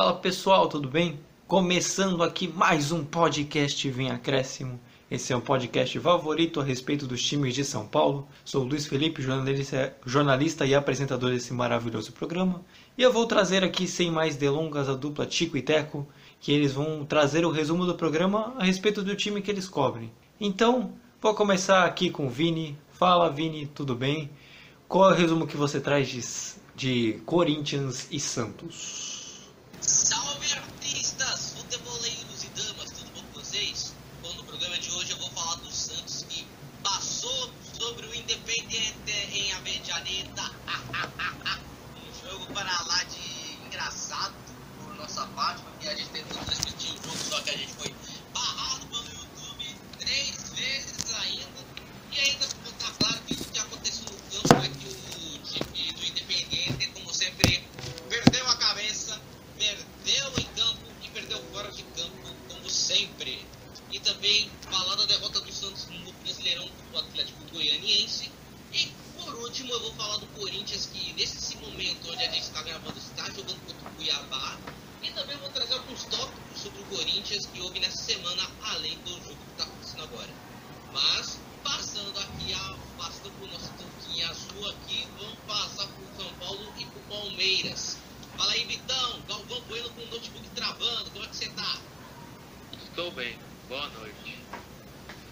Fala pessoal, tudo bem? Começando aqui mais um podcast Vem Acréscimo. Esse é um podcast favorito a respeito dos times de São Paulo. Sou o Luiz Felipe, jornalista e apresentador desse maravilhoso programa. E eu vou trazer aqui, sem mais delongas, a dupla Tico e Teco, que eles vão trazer o resumo do programa a respeito do time que eles cobrem. Então, vou começar aqui com o Vini. Fala Vini, tudo bem? Qual é o resumo que você traz de Corinthians e Santos? Salve artistas, futeboleiros e damas, tudo bom com vocês? Bom, no programa de hoje eu vou falar do Santos que passou sobre o Independiente em Avellaneda. Um jogo para lá de engraçado por nossa parte, porque a gente tentou transmitir o jogo, só que a gente foi barrado pelo YouTube 3 vezes ainda. E ainda ficou claro que o que aconteceu no campo é que o time do Independiente, como sempre, perdeu a cabeça, perdeu em campo e perdeu fora de campo, como sempre. E também falar da derrota do Santos no Brasileirão do Atlético Goianiense. E por último eu vou falar do Corinthians, que nesse momento onde a gente está gravando está jogando contra o Cuiabá. E também vou trazer alguns tópicos sobre o Corinthians que houve nessa semana, além do jogo que está acontecendo agora. Mas, passando pro nosso tanquinho azul aqui, vamos passar pro São Paulo e pro Palmeiras. Fala aí, Vitão, Galvão Bueno com o notebook travando, como é que você tá? Estou bem, boa noite.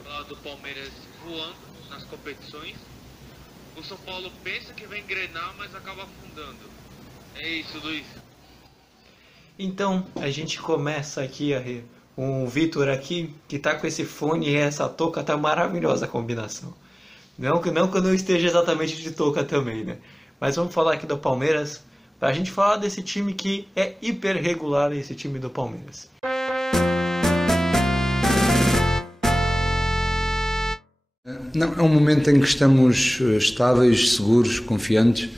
Falar do Palmeiras voando nas competições. O São Paulo pensa que vai engrenar, mas acaba afundando. É isso, Luiz. Então, a gente começa aqui com o Vitor aqui, que tá com esse fone e essa touca, tá maravilhosa a combinação. Não que eu não esteja exatamente de touca também, né? Mas vamos falar aqui do Palmeiras, pra gente falar desse time que é hiper regular, esse time do Palmeiras. Não, é um momento em que estamos estáveis, seguros, confiantes.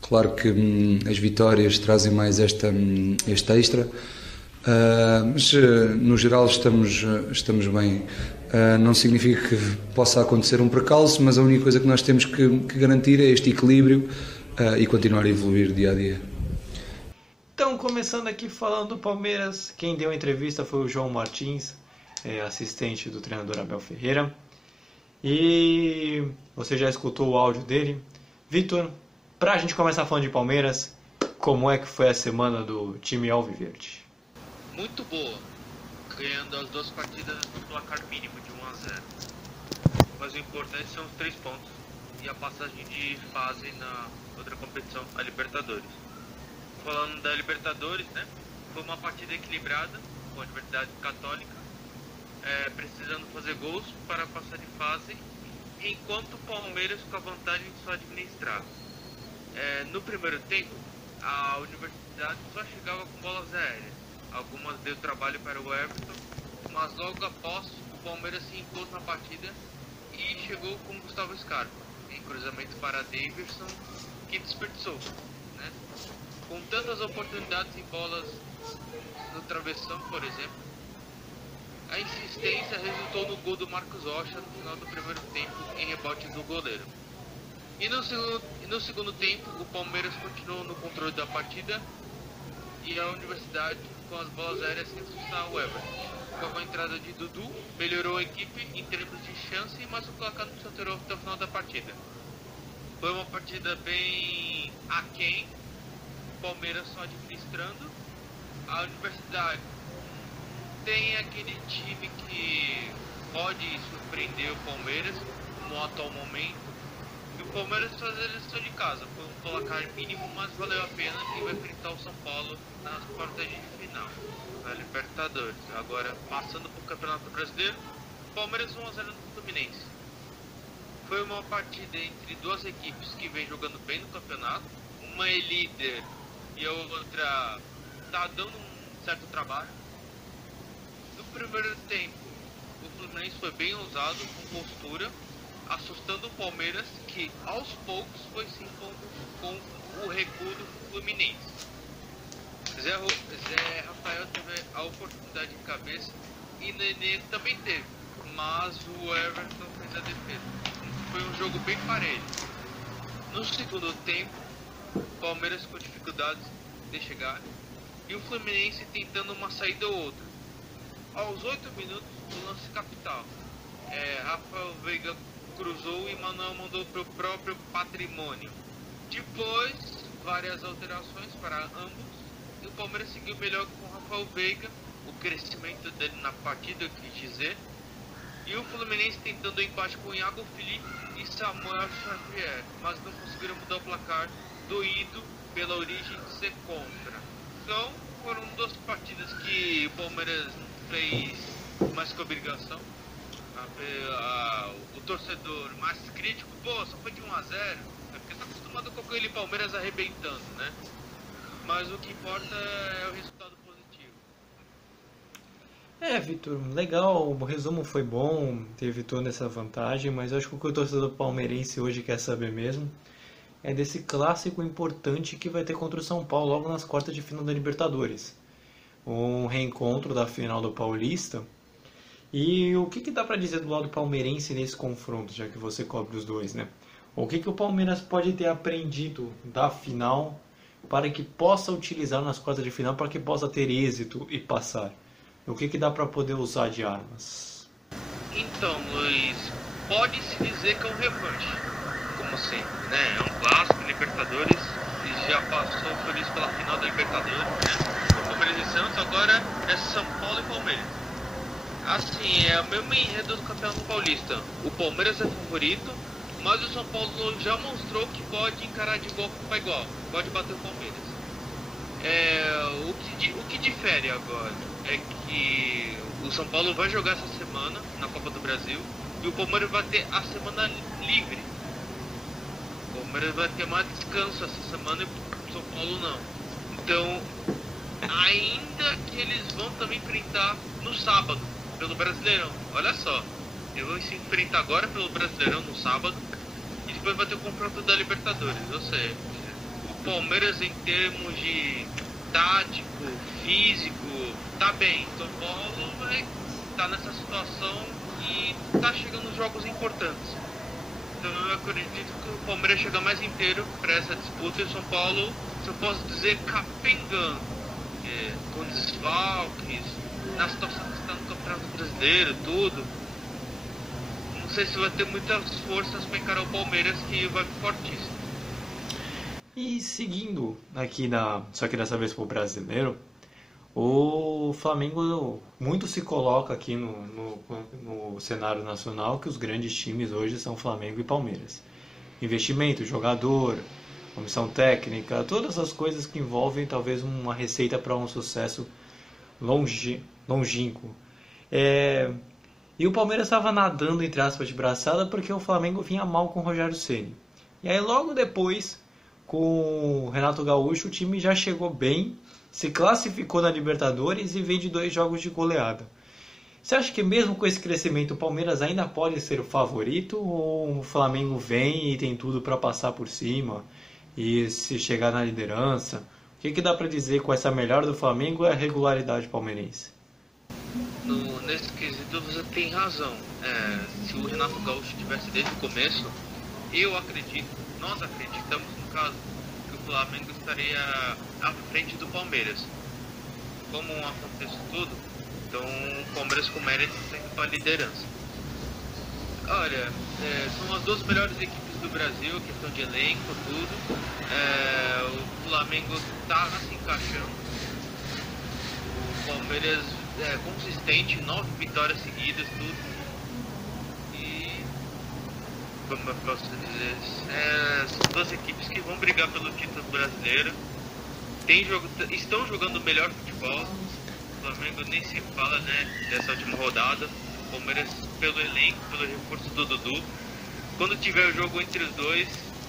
Claro que as vitórias trazem mais este extra, mas no geral estamos bem. Não significa que possa acontecer um percalço, mas a única coisa que nós temos que garantir é este equilíbrio e continuar a evoluir dia a dia. Então, começando aqui falando do Palmeiras, quem deu a entrevista foi o João Martins, assistente do treinador Abel Ferreira. E você já escutou o áudio dele. Vitor, pra gente começar falando de Palmeiras, como é que foi a semana do time alviverde? Muito boa, ganhando as duas partidas no placar mínimo de 1-0. Mas o importante são os 3 pontos e a passagem de fase na outra competição, a Libertadores. Falando da Libertadores, né, foi uma partida equilibrada com a Universidade Católica, precisando fazer gols para passar de fase, enquanto o Palmeiras com a vantagem de só administrar. No primeiro tempo, a Universidade só chegava com bolas aéreas. Algumas deu trabalho para o Everton, mas logo após o Palmeiras se impôs na partida e chegou com Gustavo Scarpa, em cruzamento para Davidson, que desperdiçou, né? Com tantas oportunidades em bolas no travessão, por exemplo, a insistência resultou no gol do Marcos Rocha no final do primeiro tempo em rebote do goleiro. E no segundo tempo, o Palmeiras continuou no controle da partida e a Universidade com as bolas aéreas sem assustar o Everton. Com a entrada de Dudu, melhorou a equipe em termos de chance, mas o placar não se alterou até o final da partida. Foi uma partida bem aquém, o Palmeiras só administrando. A Universidade tem aquele time que pode surpreender o Palmeiras no atual momento. E o Palmeiras fazer a lição de casa. Foi um placar mínimo, mas valeu a pena e vai enfrentar o São Paulo nas quartas de final da Libertadores. Agora, passando para o Campeonato Brasileiro, o Palmeiras 1-0 no Fluminense. Foi uma partida entre duas equipes que vem jogando bem no campeonato. Uma é líder e a outra está dando um certo trabalho. No primeiro tempo, o Fluminense foi bem ousado, com postura, assustando o Palmeiras, que aos poucos foi se impondo com o recuo do Fluminense. Zé Rafael teve a oportunidade de cabeça e Nenê também teve, mas o Everton fez a defesa. Foi um jogo bem parelho. No segundo tempo, o Palmeiras com dificuldades de chegar e o Fluminense tentando uma saída ou outra. Aos 8 minutos do lance capital, Rafael Veiga cruzou e Manuel mandou para o próprio Patrimônio. Depois, várias alterações para ambos, e o Palmeiras seguiu melhor com o Rafael Veiga, o crescimento dele na partida, eu quis dizer, e o Fluminense tentando o empate com o Iago Felipe e Samuel Xavier, mas não conseguiram mudar o placar, doído pela origem de ser contra. Então, foram 2 partidas que o Palmeiras fez mais que obrigação. O torcedor mais crítico, só foi de 1 a 0, porque está acostumado com aquele Palmeiras arrebentando, né? Mas o que importa é o resultado positivo. Vitor, legal, o resumo foi bom, teve toda essa vantagem, mas eu acho que o que o torcedor palmeirense hoje quer saber mesmo é desse clássico importante que vai ter contra o São Paulo logo nas quartas de final da Libertadores. Um reencontro da final do Paulista. E o que dá para dizer do lado palmeirense nesse confronto, já que você cobre os dois, né? O que o Palmeiras pode ter aprendido da final para que possa utilizar nas quartas de final, para que possa ter êxito e passar? O que dá para poder usar de armas? Então, Luiz, pode-se dizer que é um revanche, como sempre, né? É um clássico, Libertadores, e já passou por isso pela final da Libertadores, né? O Palmeiras e Santos, agora é São Paulo e Palmeiras. Assim, é o mesmo enredo do Campeonato Paulista. O Palmeiras é favorito, mas o São Paulo já mostrou que pode encarar de igual para igual, pode bater o Palmeiras. O que difere agora é que o São Paulo vai jogar essa semana na Copa do Brasil e o Palmeiras vai ter a semana livre. O Palmeiras vai ter mais descanso essa semana e o São Paulo não. Então, ainda que eles vão também enfrentar no sábado pelo Brasileirão. Olha só, eu vou se enfrentar agora pelo Brasileirão no sábado e depois vai ter o confronto da Libertadores. Ou seja, o Palmeiras em termos de tático, físico, tá bem. São Paulo vai estar nessa situação e tá chegando nos jogos importantes. Então eu acredito que o Palmeiras chega mais inteiro para essa disputa e o São Paulo, se eu posso dizer, capengando, com desfalques, na situação que está no Campeonato Brasileiro, tudo. Não sei se vai ter muitas forças para encarar o Palmeiras, que vai fortíssimo. E seguindo aqui, só que dessa vez para o brasileiro, o Flamengo muito se coloca aqui no cenário nacional que os grandes times hoje são Flamengo e Palmeiras. Investimento, jogador, comissão técnica, todas as coisas que envolvem talvez uma receita para um sucesso longínquo. E o Palmeiras estava nadando, entre aspas, de braçada porque o Flamengo vinha mal com o Rogério Ceni. E aí logo depois, com o Renato Gaúcho, o time já chegou bem, se classificou na Libertadores e vem de 2 jogos de goleada. Você acha que mesmo com esse crescimento o Palmeiras ainda pode ser o favorito ou o Flamengo vem e tem tudo para passar por cima e se chegar na liderança? O que dá para dizer com essa melhora do Flamengo é a regularidade palmeirense? Nesse quesito você tem razão. Se o Renato Gaúcho tivesse desde o começo, nós acreditamos no caso, que o Flamengo estaria à frente do Palmeiras. Como acontece tudo, então o Palmeiras com mérito sempre para a liderança. Olha, são as 2 melhores equipes do Brasil, questão de elenco, tudo. O Flamengo está se encaixando. O Palmeiras é consistente, 9 vitórias seguidas, tudo. E como eu posso dizer, são 2 equipes que vão brigar pelo título brasileiro. Estão jogando o melhor futebol. O Flamengo nem se fala, né, dessa última rodada. O Palmeiras pelo elenco, pelo reforço do Dudu. Quando tiver o jogo entre os dois,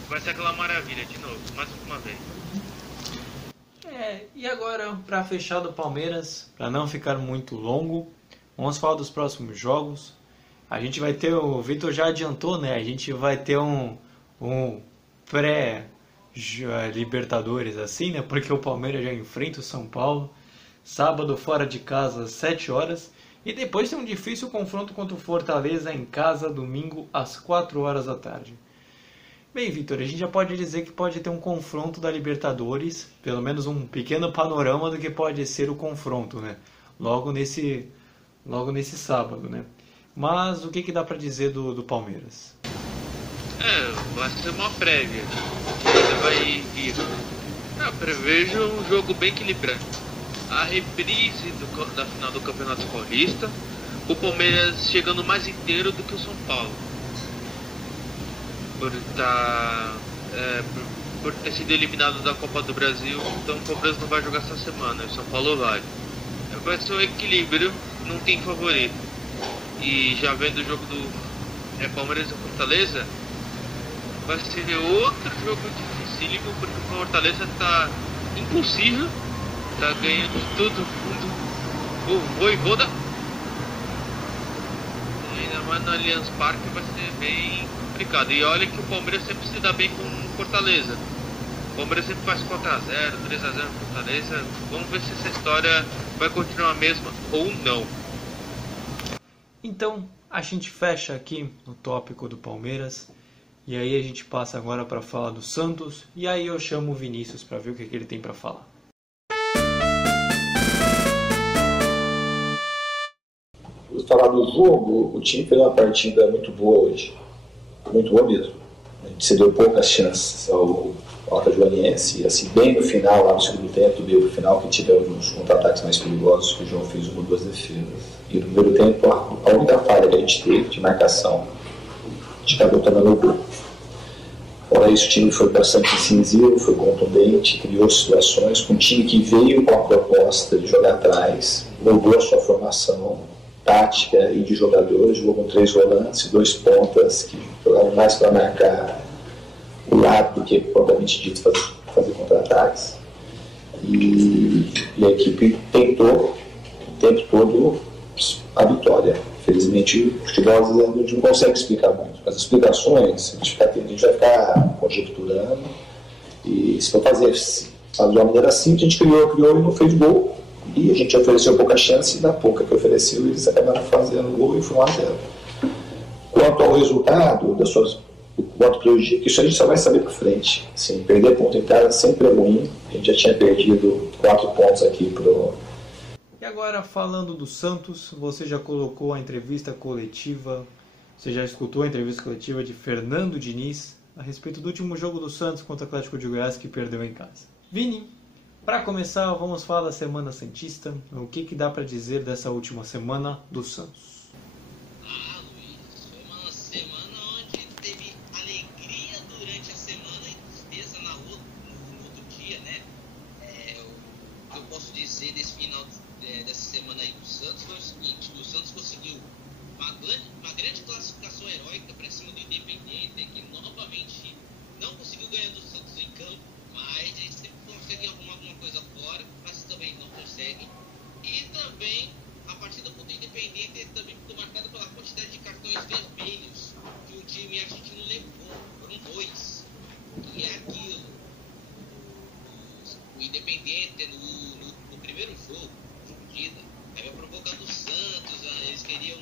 vai ser aquela maravilha de novo, mais uma vez. E agora, para fechar do Palmeiras, para não ficar muito longo, vamos falar dos próximos jogos. A gente vai ter, o Vitor já adiantou, né? A gente vai ter um pré-Libertadores assim, né? Porque o Palmeiras já enfrenta o São Paulo, sábado fora de casa às 7 horas. E depois tem um difícil confronto contra o Fortaleza em casa, domingo às 4 horas da tarde. Bem, Vitor, a gente já pode dizer que pode ter um confronto da Libertadores, pelo menos um pequeno panorama do que pode ser o confronto, né? Logo nesse sábado, né? Mas o que dá para dizer do Palmeiras? Vai ser uma prévia. Você vai ir. Eu prevejo um jogo bem equilibrado. A reprise da final do Campeonato Paulista, o Palmeiras chegando mais inteiro do que o São Paulo. Por ter sido eliminado da Copa do Brasil, então o Palmeiras não vai jogar essa semana, o São Paulo vai. Vai ser um equilíbrio, não tem favorito. E já vendo o jogo do Palmeiras e Fortaleza, vai ser outro jogo dificílimo, porque o Fortaleza tá impossível, tá ganhando todo mundo, o Vojvoda. E ainda mais no Allianz Parque vai ser bem complicado. E olha que o Palmeiras sempre se dá bem com o Fortaleza. O Palmeiras sempre faz 4-0, 3-0 Fortaleza. Vamos ver se essa história vai continuar a mesma ou não. Então, a gente fecha aqui no tópico do Palmeiras. E aí a gente passa agora para falar do Santos. E aí eu chamo o Vinícius para ver o que ele tem para falar. Vou falar do jogo. O time fez uma partida muito boa hoje. Muito boa mesmo. A gente cedeu poucas chances ao Atlético Goianiense. Assim, bem no final, lá no segundo tempo, meio pro final, que tivemos contra-ataques mais perigosos, que o João fez uma ou duas defesas. E no primeiro tempo, a única falha que a gente teve de marcação, a gente acabou tomando o gol. Fora isso, o time foi bastante incisivo, foi contundente, criou situações, com um time que veio com a proposta de jogar atrás, mudou a sua formação tática e de jogadores, jogou com 3 volantes, 2 pontas que jogavam mais para marcar o lado do que propriamente dito fazer contra-ataques. E a equipe tentou o tempo todo a vitória. Felizmente o futebol às vezes a gente não consegue explicar muito. As explicações a gente vai ficar conjecturando, e se for fazer de uma maneira simples, a gente criou e não fez gol. E a gente ofereceu pouca chance, e na pouca que ofereceu, eles acabaram fazendo gol e foi 1-0. Quanto ao resultado das suas quanto prejudica, isso a gente só vai saber por frente. Assim, perder ponto em casa sempre é ruim. A gente já tinha perdido 4 pontos aqui pro. E agora, falando do Santos, você já colocou a entrevista coletiva, você já escutou a entrevista coletiva de Fernando Diniz a respeito do último jogo do Santos contra o Atlético de Goiás, que perdeu em casa. Vini, para começar, vamos falar da Semana Santista. O que dá para dizer dessa última semana do Santos? Luiz, foi uma semana onde teve alegria durante a semana e tristeza no outro dia, né? O que eu posso dizer desse final dessa semana aí do Santos foi o seguinte: o Santos conseguiu uma grande classificação heróica para cima do Independiente, que novamente não conseguiu ganhar do Santos em campo, mas eles sempre conseguem arrumar alguma coisa fora, mas também não conseguem. E também a partida contra o Independiente também ficou marcada pela quantidade de cartões vermelhos que o time argentino levou. Foram 2. E é aquilo. O Independiente no primeiro jogo de ida estava provocando o Santos. Eles queriam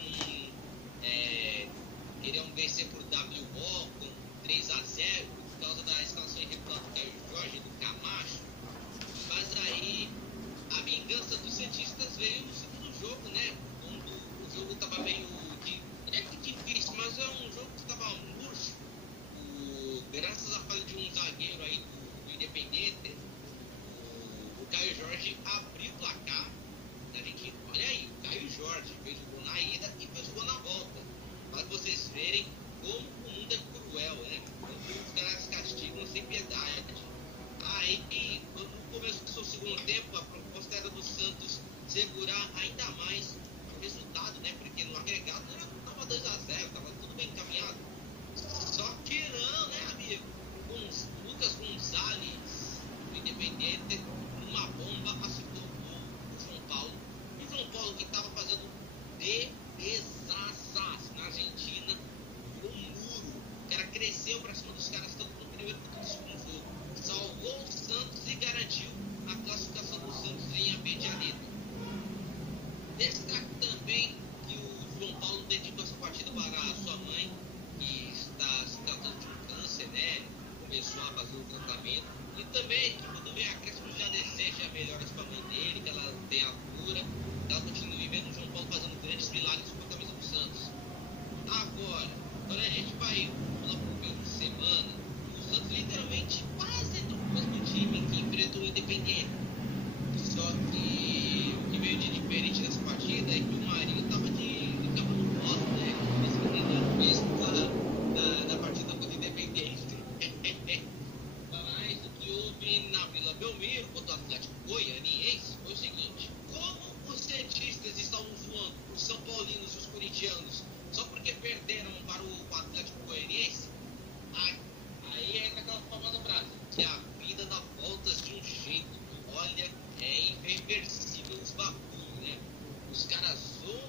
vencer por WO com 3-0 por causa da escalação irregular do Caio Jorge, do Camacho. Mas aí a vingança dos santistas veio no segundo jogo, né? Quando o jogo estava meio difícil, mas é um jogo que estava murcho. Graças à falha de um zagueiro aí do Independente, o Caio Jorge abriu o placar. A gente, olha aí, o Caio Jorge fez o gol na ida e fez o gol na volta. Para vocês verem como o mundo é cruel, né? Como os caras castigam sem piedade. Aí, quando começou o segundo tempo, a proposta era do Santos segurar ainda mais o resultado, né? Porque no agregado estava 2-0, estava tudo bem encaminhado. Só que não, né, amigo? Com Lucas Gonzalez, do Independiente, numa bomba, acertou o João Paulo. E o João Paulo, que estava fazendo defesaças na Argentina, virou um muro. O cara cresceu para cima dos caras, tanto no primeiro quanto no segundo jogo. Salvou o Santos e garantiu a classificação do Santos em Avedianeta. Destaque também que o João Paulo dedicou essa partida para a sua mãe, que está se tratando de um câncer, né? planejamento. E também que quando vem a Crespo já deseja melhoras para a mãe dele, que ela tenha cura, que ela continue vendo o João Paulo fazendo grandes milagres com a camisa do Santos. Agora, quando a gente vai lá pro fim de semana, o Santos literalmente quase entrou no mesmo time que enfrentou o Independiente. Só que o que veio de diferente nessa partida é que o Marinho tava de cabelo rosa, né? Esse da partida contra o Independiente. Mas o que houve na Vila Belmiro contra o Atlético Goianiense foi o seguinte: como os cientistas estavam zoando os São Paulinos e os corintianos só porque perderam para o Atlético Goianiense, aí é aquela famosa frase, que a vida dá voltas de um jeito, olha, é irreversível os bagulhos, né? Os caras zoam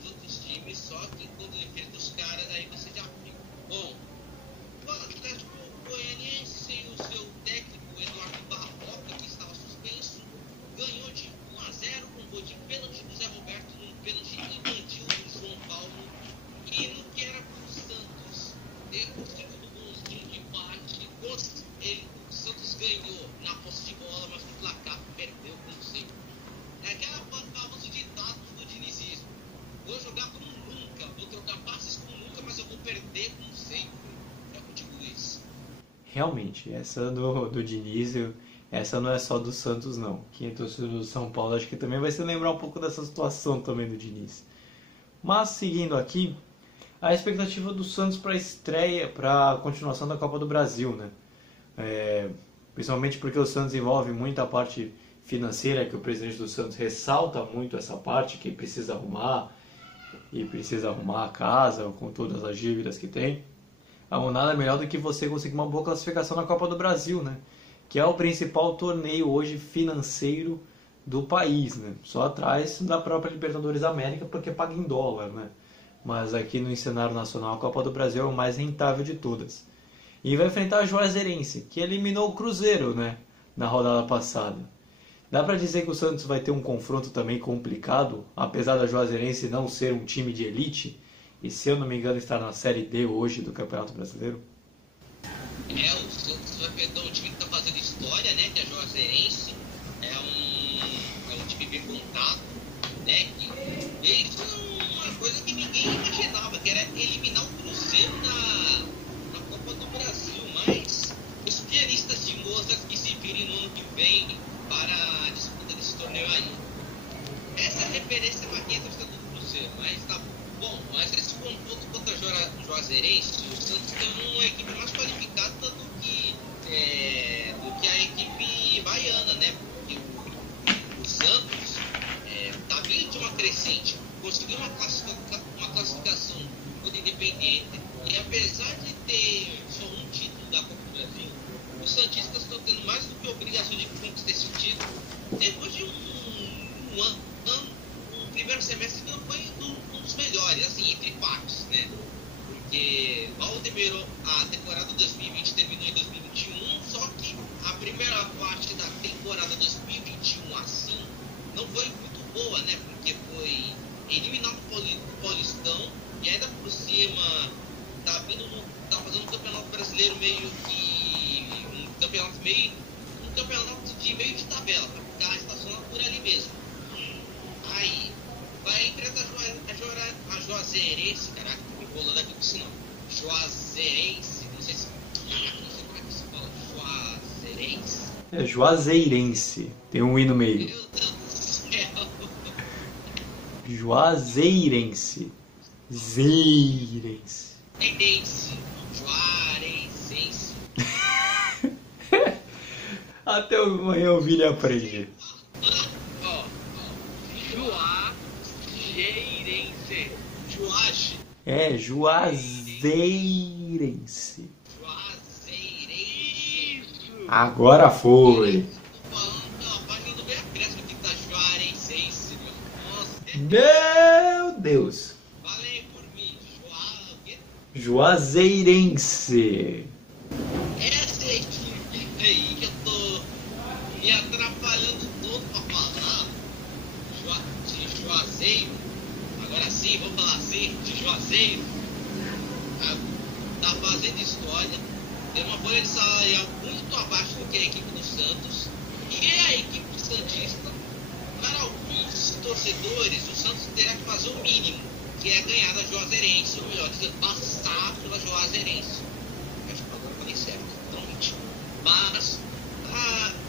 os outros times, só que quando ele enfrenta os caras, aí você já fica. Bom, o Atlético Goianiense, sem o seu técnico Eduardo Barroca, que estava suspenso, ganhou de 1-0 com gol de pênalti do Zé Roberto, num pênalti infantil do João Paulo. E no que era para o Santos ter o segundo golzinho de empate, o Santos ganhou na posse de bola, mas no placar perdeu como sempre. É aquela famosa ditado do dinizismo: vou jogar como nunca, vou trocar passes como nunca, mas eu vou perder como sempre. É contigo, Luiz. Realmente, essa do Diniz, essa não é só do Santos não. Quem é torcedor do São Paulo acho que também vai se lembrar um pouco dessa situação também do Diniz. Mas seguindo aqui, a expectativa do Santos para a estreia, para a continuação da Copa do Brasil, né? Principalmente porque o Santos envolve muita parte financeira, que o presidente do Santos ressalta muito essa parte, que precisa arrumar a casa com todas as dívidas que tem. Nada melhor do que você conseguir uma boa classificação na Copa do Brasil, né? Que é o principal torneio hoje financeiro do país, né? Só atrás da própria Libertadores da América, porque paga em dólar, né? Mas aqui no cenário nacional a Copa do Brasil é o mais rentável de todas. E vai enfrentar a Juazeirense, que eliminou o Cruzeiro, né, na rodada passada. Dá para dizer que o Santos vai ter um confronto também complicado, apesar da Juazeirense não ser um time de elite, e se eu não me engano está na Série D hoje do Campeonato Brasileiro. O Santos vai pegar um time que está fazendo história, né, que é a Juazeirense. É um time bem montado, né, que fez uma coisa que ninguém imaginava, que era eliminar o Cruzeiro na Copa do Brasil, mas os pianistas de Mozart que se virem no ano que vem para a disputa desse torneio aí. Essa é a referência para quem é torcedor do Cruzeiro, mas tá bom. Mas esse confronto contra a Juazeirense, o Santos tem uma equipe mais qualificada do que a equipe baiana, né? Porque o Santos tá vindo de uma crescente, conseguiu uma classificação contra o Independiente, e apesar de ter só um título da Copa do Brasil, os santistas estão tendo mais do que a obrigação de conquistar esse título depois de um ano, um primeiro semestre que não foi um dos melhores, assim, entre partes, né? Porque mal terminou a temporada 2020, terminou em 2021, só que a primeira parte da temporada 2021 assim não foi muito boa, né? Porque foi eliminado do Paulistão e ainda por cima tá fazendo um campeonato brasileiro meio que um campeonato de meio de tabela, pra ficar estacionado por ali mesmo. Aí vai enfrentar a Juazeirense, caraca, tô me enrolando aqui com isso não. Juazeirense, não sei como é que se fala, Juazeirense. É Juazeirense, tem um I no meio. Meu Deus do céu. Juazeirense. Zeirense. Juarense. Até amanhã o Vini aprende. Juazeirense. Juage. É, Juazeirense. Juazeirense. Agora foi. Tô falando pela página do Meia Crespo que tá Juarense, meu. Nossa. Meu Deus. Valeu por mim. Juazeirense. Essa equipe aí que eu tô me atrapalhando todo pra falar. De Juazeiro. Agora sim, vamos falar assim, de Juazeiro. Tá fazendo história. tem uma folha de salarial muito abaixo do que a equipe do Santos, e a equipe santista, para alguns torcedores, o Santos terá que fazer o mínimo, que é ganhar da Juazeirense, ou melhor dizer, passar pela Juazeirense. Acho que agora falei certo, totalmente. Mas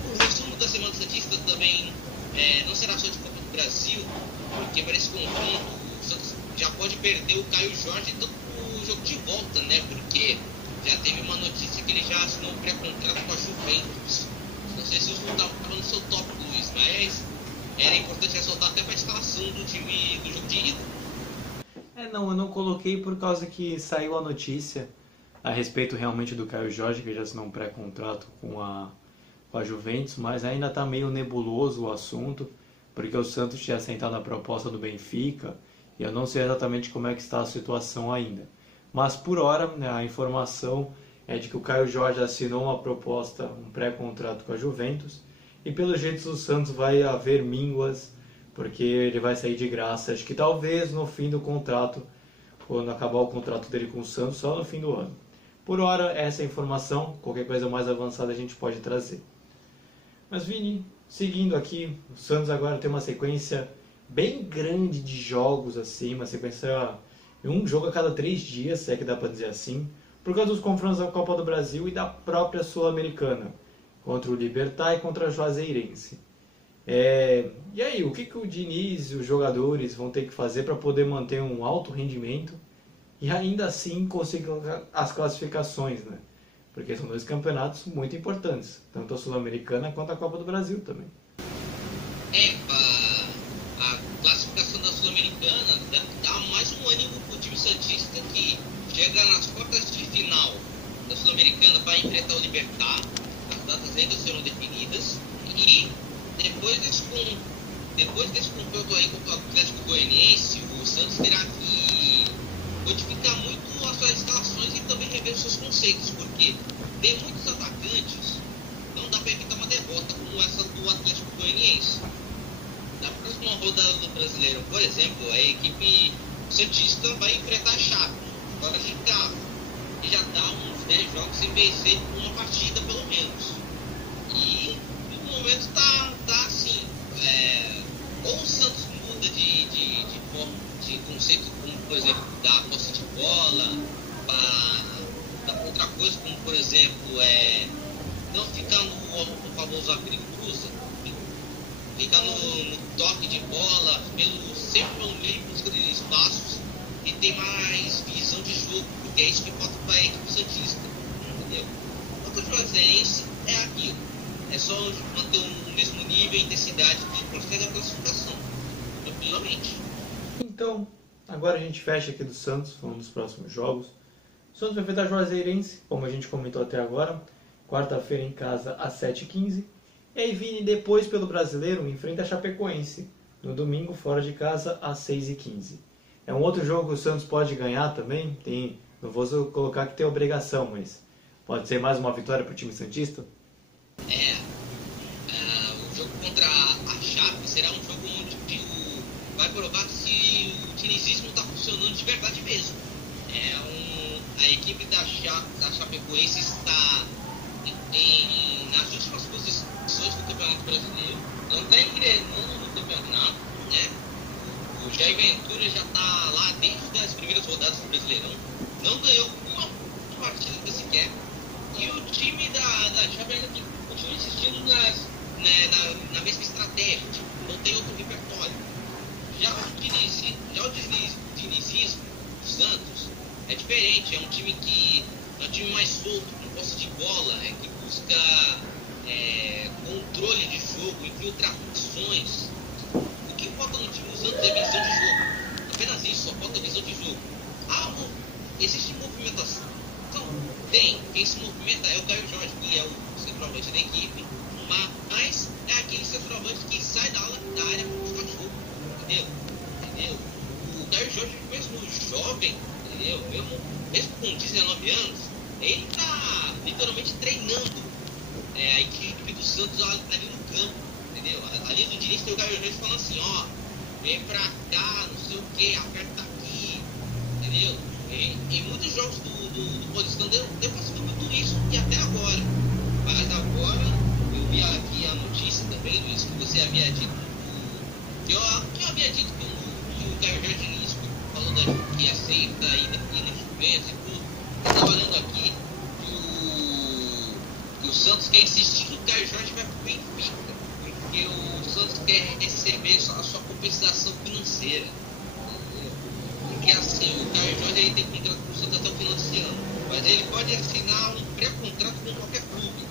o resumo da Semana Santista também não será só de Copa do Brasil, porque para esse confronto o Santos já pode perder o Caio Jorge no jogo de volta, né? Porque já teve uma notícia que ele já assinou um pré-contrato com a Juventus. Não sei se eu estava no seu top, Luiz, mas era importante ressaltar até para a escalação do time do jogo de ida. Não, eu não coloquei por causa que saiu a notícia a respeito realmente do Caio Jorge, que já assinou um pré-contrato com a Juventus, mas ainda está meio nebuloso o assunto, porque o Santos tinha aceitado a proposta do Benfica, e eu não sei exatamente como é que está a situação ainda. Mas por hora, né, a informação é de que o Caio Jorge assinou uma proposta, um pré-contrato com a Juventus, e pelo jeito o Santos vai haver mínguas, porque ele vai sair de graça, acho que talvez no fim do contrato, quando acabar o contrato dele com o Santos, só no fim do ano. Por hora, essa é a informação, qualquer coisa mais avançada a gente pode trazer. Mas Vini, seguindo aqui, o Santos agora tem uma sequência bem grande de jogos, assim, uma sequência de um jogo a cada 3 dias, se é que dá para dizer assim, por causa dos confrontos da Copa do Brasil e da própria Sul-Americana, contra o Libertad e contra a Juazeirense. E aí, o que o Diniz e os jogadores vão ter que fazer para poder manter um alto rendimento e ainda assim conseguir as classificações, né? Porque são 2 campeonatos muito importantes, tanto a Sul-Americana quanto a Copa do Brasil também. A classificação da Sul-Americana deve dar mais um ânimo para o time santista, que chega nas quartas de final da Sul-Americana para enfrentar o Libertad. As datas ainda serão definidas, e depois desse confronto aí contra o Atlético Goianiense, o Santos terá que modificar muito as suas escalações e também rever os seus conceitos, porque tem muitos atacantes, não dá para evitar uma derrota como essa do Atlético Goianiense. Na próxima rodada do Brasileiro, por exemplo, a equipe santista vai enfrentar a Chape fora de casa, e já dá uns 10 jogos sem vencer uma partida pelo menos. E no momento tá assim, ou o Santos muda de forma, de conceito, como por exemplo da posse de bola, para outra coisa, como por exemplo não ficar no famoso abrir-cruza, ficar no toque de bola, sempre pelo meio, busca de espaços, e ter mais visão de jogo, porque é isso que falta para a equipe santista, entendeu? Quanto ao Juazeirense, é aquilo, é só manter o mesmo nível e intensidade que consegue a classificação, tranquilamente. Então, agora a gente fecha aqui do Santos, falando dos próximos jogos. O Santos vai enfrentar a Juazeirense, como a gente comentou até agora, quarta-feira em casa às 7h15. E aí, Vini, depois pelo Brasileiro, enfrenta a Chapecoense, no domingo fora de casa às 6h15. É um outro jogo que o Santos pode ganhar também, não vou colocar que tem obrigação, mas pode ser mais uma vitória para o time santista? O jogo contra a Chape será um jogo onde vai provar se o dinizismo está funcionando de verdade mesmo. A equipe da Chapecoense está nas últimas posições do Campeonato Brasileiro, não está engrenando no campeonato, né? O Jair Ventura já está lá desde as primeiras rodadas do Brasileirão, não ganhou uma partida sequer, e o time da Chape ainda continua insistindo na mesma estratégia, não tem outro repertório. Já o dinizismo do Santos é diferente, é um time mais solto, com posse de bola, que busca controle de jogo, infiltrações. O que falta no time do Santos é visão de jogo, apenas isso, só falta visão de jogo. Existe movimentação? Então, quem se movimenta é o Caio Jorge, que é o centroavante da equipe, mas é aquele centroavante que sai da área para buscar jogo, entendeu? O Caio Jorge, mesmo jovem, entendeu? Mesmo com 19 anos, ele está literalmente treinando a equipe do Santos ali no campo, entendeu? Ali no Diniz tem o Caio Jorge falando assim, vem pra cá, não sei o que, aperta aqui, entendeu? Em muitos jogos do Paulistão deu pra ser tudo isso e até agora. Mas agora eu vi aqui a notícia também, Luiz, que você havia dito que eu havia dito que o Caio Jorge falou que aceita ir na Juventus e tudo. Eu tava lendo aqui que o Santos quer insistir que o Caio Jorge vai pro Benfica, porque o Santos quer receber a sua compensação financeira. Porque assim, o Caio Jorge aí tem contrato com o Santos até o final desse ano, mas ele pode assinar um pré-contrato com qualquer clube.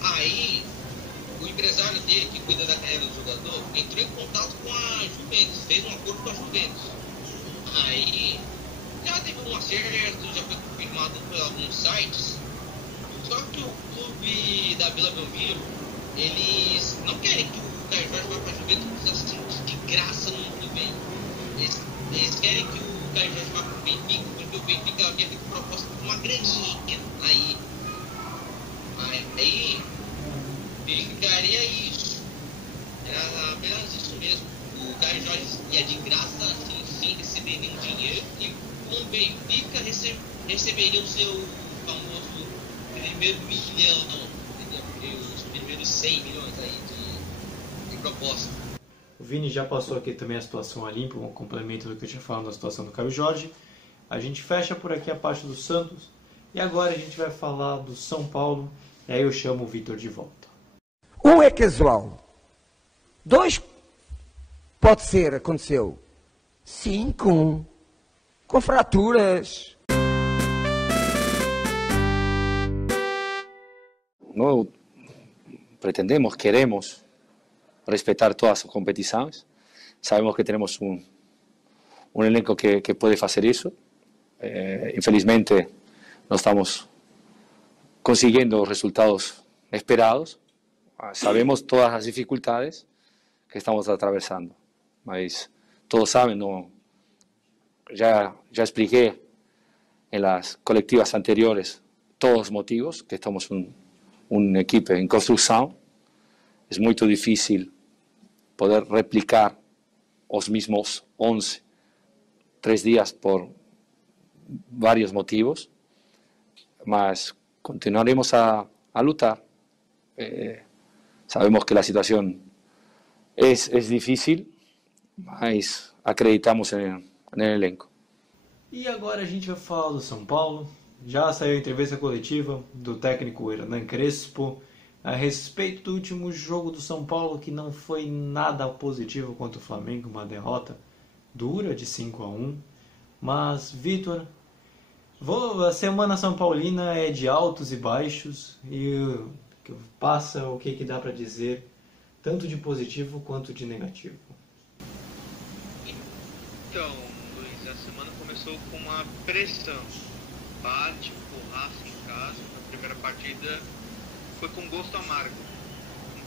Aí, o empresário dele, que cuida da carreira do jogador, entrou em contato com a Juventus, fez um acordo com a Juventus. Aí, já teve um acerto, já foi confirmado por alguns sites, só que o clube da Vila Belmiro, eles não querem que o Caio Jorge vá para a Juventus assim, de graça no ano que vem. Eles querem que o Caio Jorge vá para o Benfica, porque o Benfica havia feito proposta com uma graninha. Aí ficaria isso. Era apenas isso mesmo. O Caio Jorge ia de graça, assim, sem receber nenhum dinheiro, e com o Benfica receberia o seu famoso primeiro milhão, os primeiros 100 milhões aí de proposta. O Vini já passou aqui também a situação a limpo, um complemento do que eu tinha falado da situação do Caio Jorge. A gente fecha por aqui a parte do Santos e agora a gente vai falar do São Paulo, e aí eu chamo o Vitor de volta. Um é casual. 2 pode ser, aconteceu. 5 com fraturas. Nós pretendemos, queremos respetar todas as competições. Sabemos que temos um elenco que pode fazer isso. Infelizmente, não estamos conseguindo os resultados esperados. Sabemos todas as dificuldades que estamos atravessando, mas todos sabem, já expliquei em las colectivas anteriores todos os motivos, que estamos uma equipe em construção. É muito difícil poder replicar os mesmos 11 3 dias por vários motivos, mas continuaremos a lutar. Sabemos que a situação é difícil, mas acreditamos no elenco. E agora a gente vai falar do São Paulo. Já saiu a entrevista coletiva do técnico Hernan Crespo a respeito do último jogo do São Paulo, que não foi nada positivo contra o Flamengo, uma derrota dura de 5-1. Mas, Vitor, a semana São Paulina é de altos e baixos, e passa o que dá para dizer, tanto de positivo quanto de negativo. Então, Luiz, a semana começou com uma pressão. Bate, porraça em casa, na primeira partida foi com gosto amargo.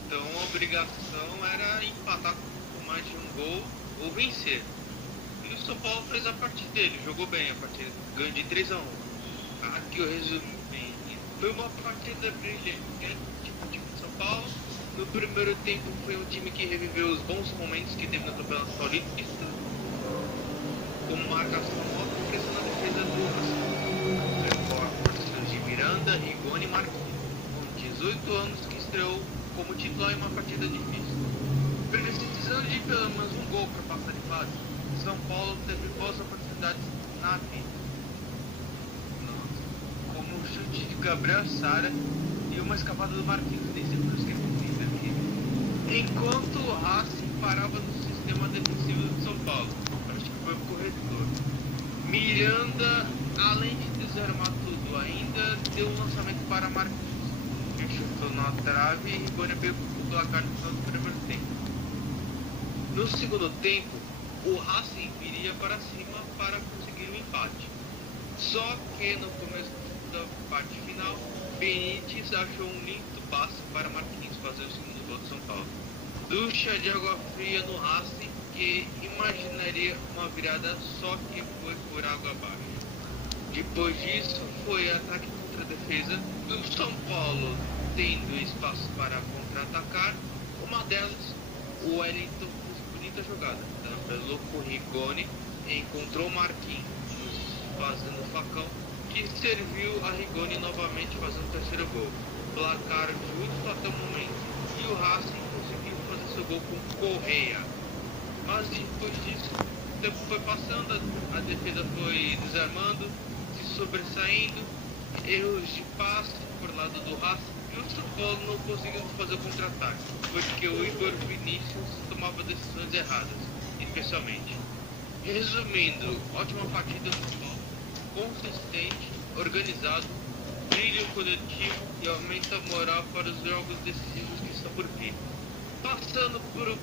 Então a obrigação era empatar com mais de um gol ou vencer. E o São Paulo fez a parte dele, jogou bem a partida, ganhou de 3-1. Aqui eu resumi. Foi uma partida brilhante do time de São Paulo. No primeiro tempo foi um time que reviveu os bons momentos que teve no Campeonato Paulista, com marcação alta e pressão na defesa do de Miranda, Rigoni e Marquinhos, com 18 anos, que estreou como titular em uma partida difícil. Precisando de pelo menos um gol para passar de fase, São Paulo teve boas oportunidades na vida, como o chute de Gabriel Sara e uma escapada do Marquinhos, nem sempre nos esquecemos aqui. Enquanto o Racing parava no sistema defensivo do São Paulo, acho que foi o corredor. Miranda, além de desarmar tudo, ainda deu um lançamento para Marquinhos, que chutou na trave e Rigoni pegou o placar no final do primeiro tempo. No segundo tempo, o Racing viria para cima para conseguir o empate. Só que no começo da parte final, Benítez achou um lindo passe para Marquinhos fazer o segundo gol do São Paulo. Ducha de água fria no Racing, que imaginaria uma virada, só que foi por água abaixo. Depois disso, foi ataque contra defesa do São Paulo, tendo espaço para contra-atacar. Uma delas, o Wellington fez bonita jogada, pelo Rigoni, encontrou Marquinhos fazendo facão, que serviu a Rigoni novamente fazendo o terceiro gol. Placar justo até o momento, e o Racing conseguiu fazer seu gol com Correia. Mas depois disso, o tempo foi passando, a defesa foi desarmando, se sobressaindo, erros de passe por lado do Racing, e o São Paulo não conseguiu fazer o contra-ataque, porque o Igor Vinícius tomava decisões erradas, especialmente. Resumindo, ótima partida do São Paulo, consistente, organizado, brilho coletivo e aumenta a moral para os jogos decisivos que estão por vir. Passando por o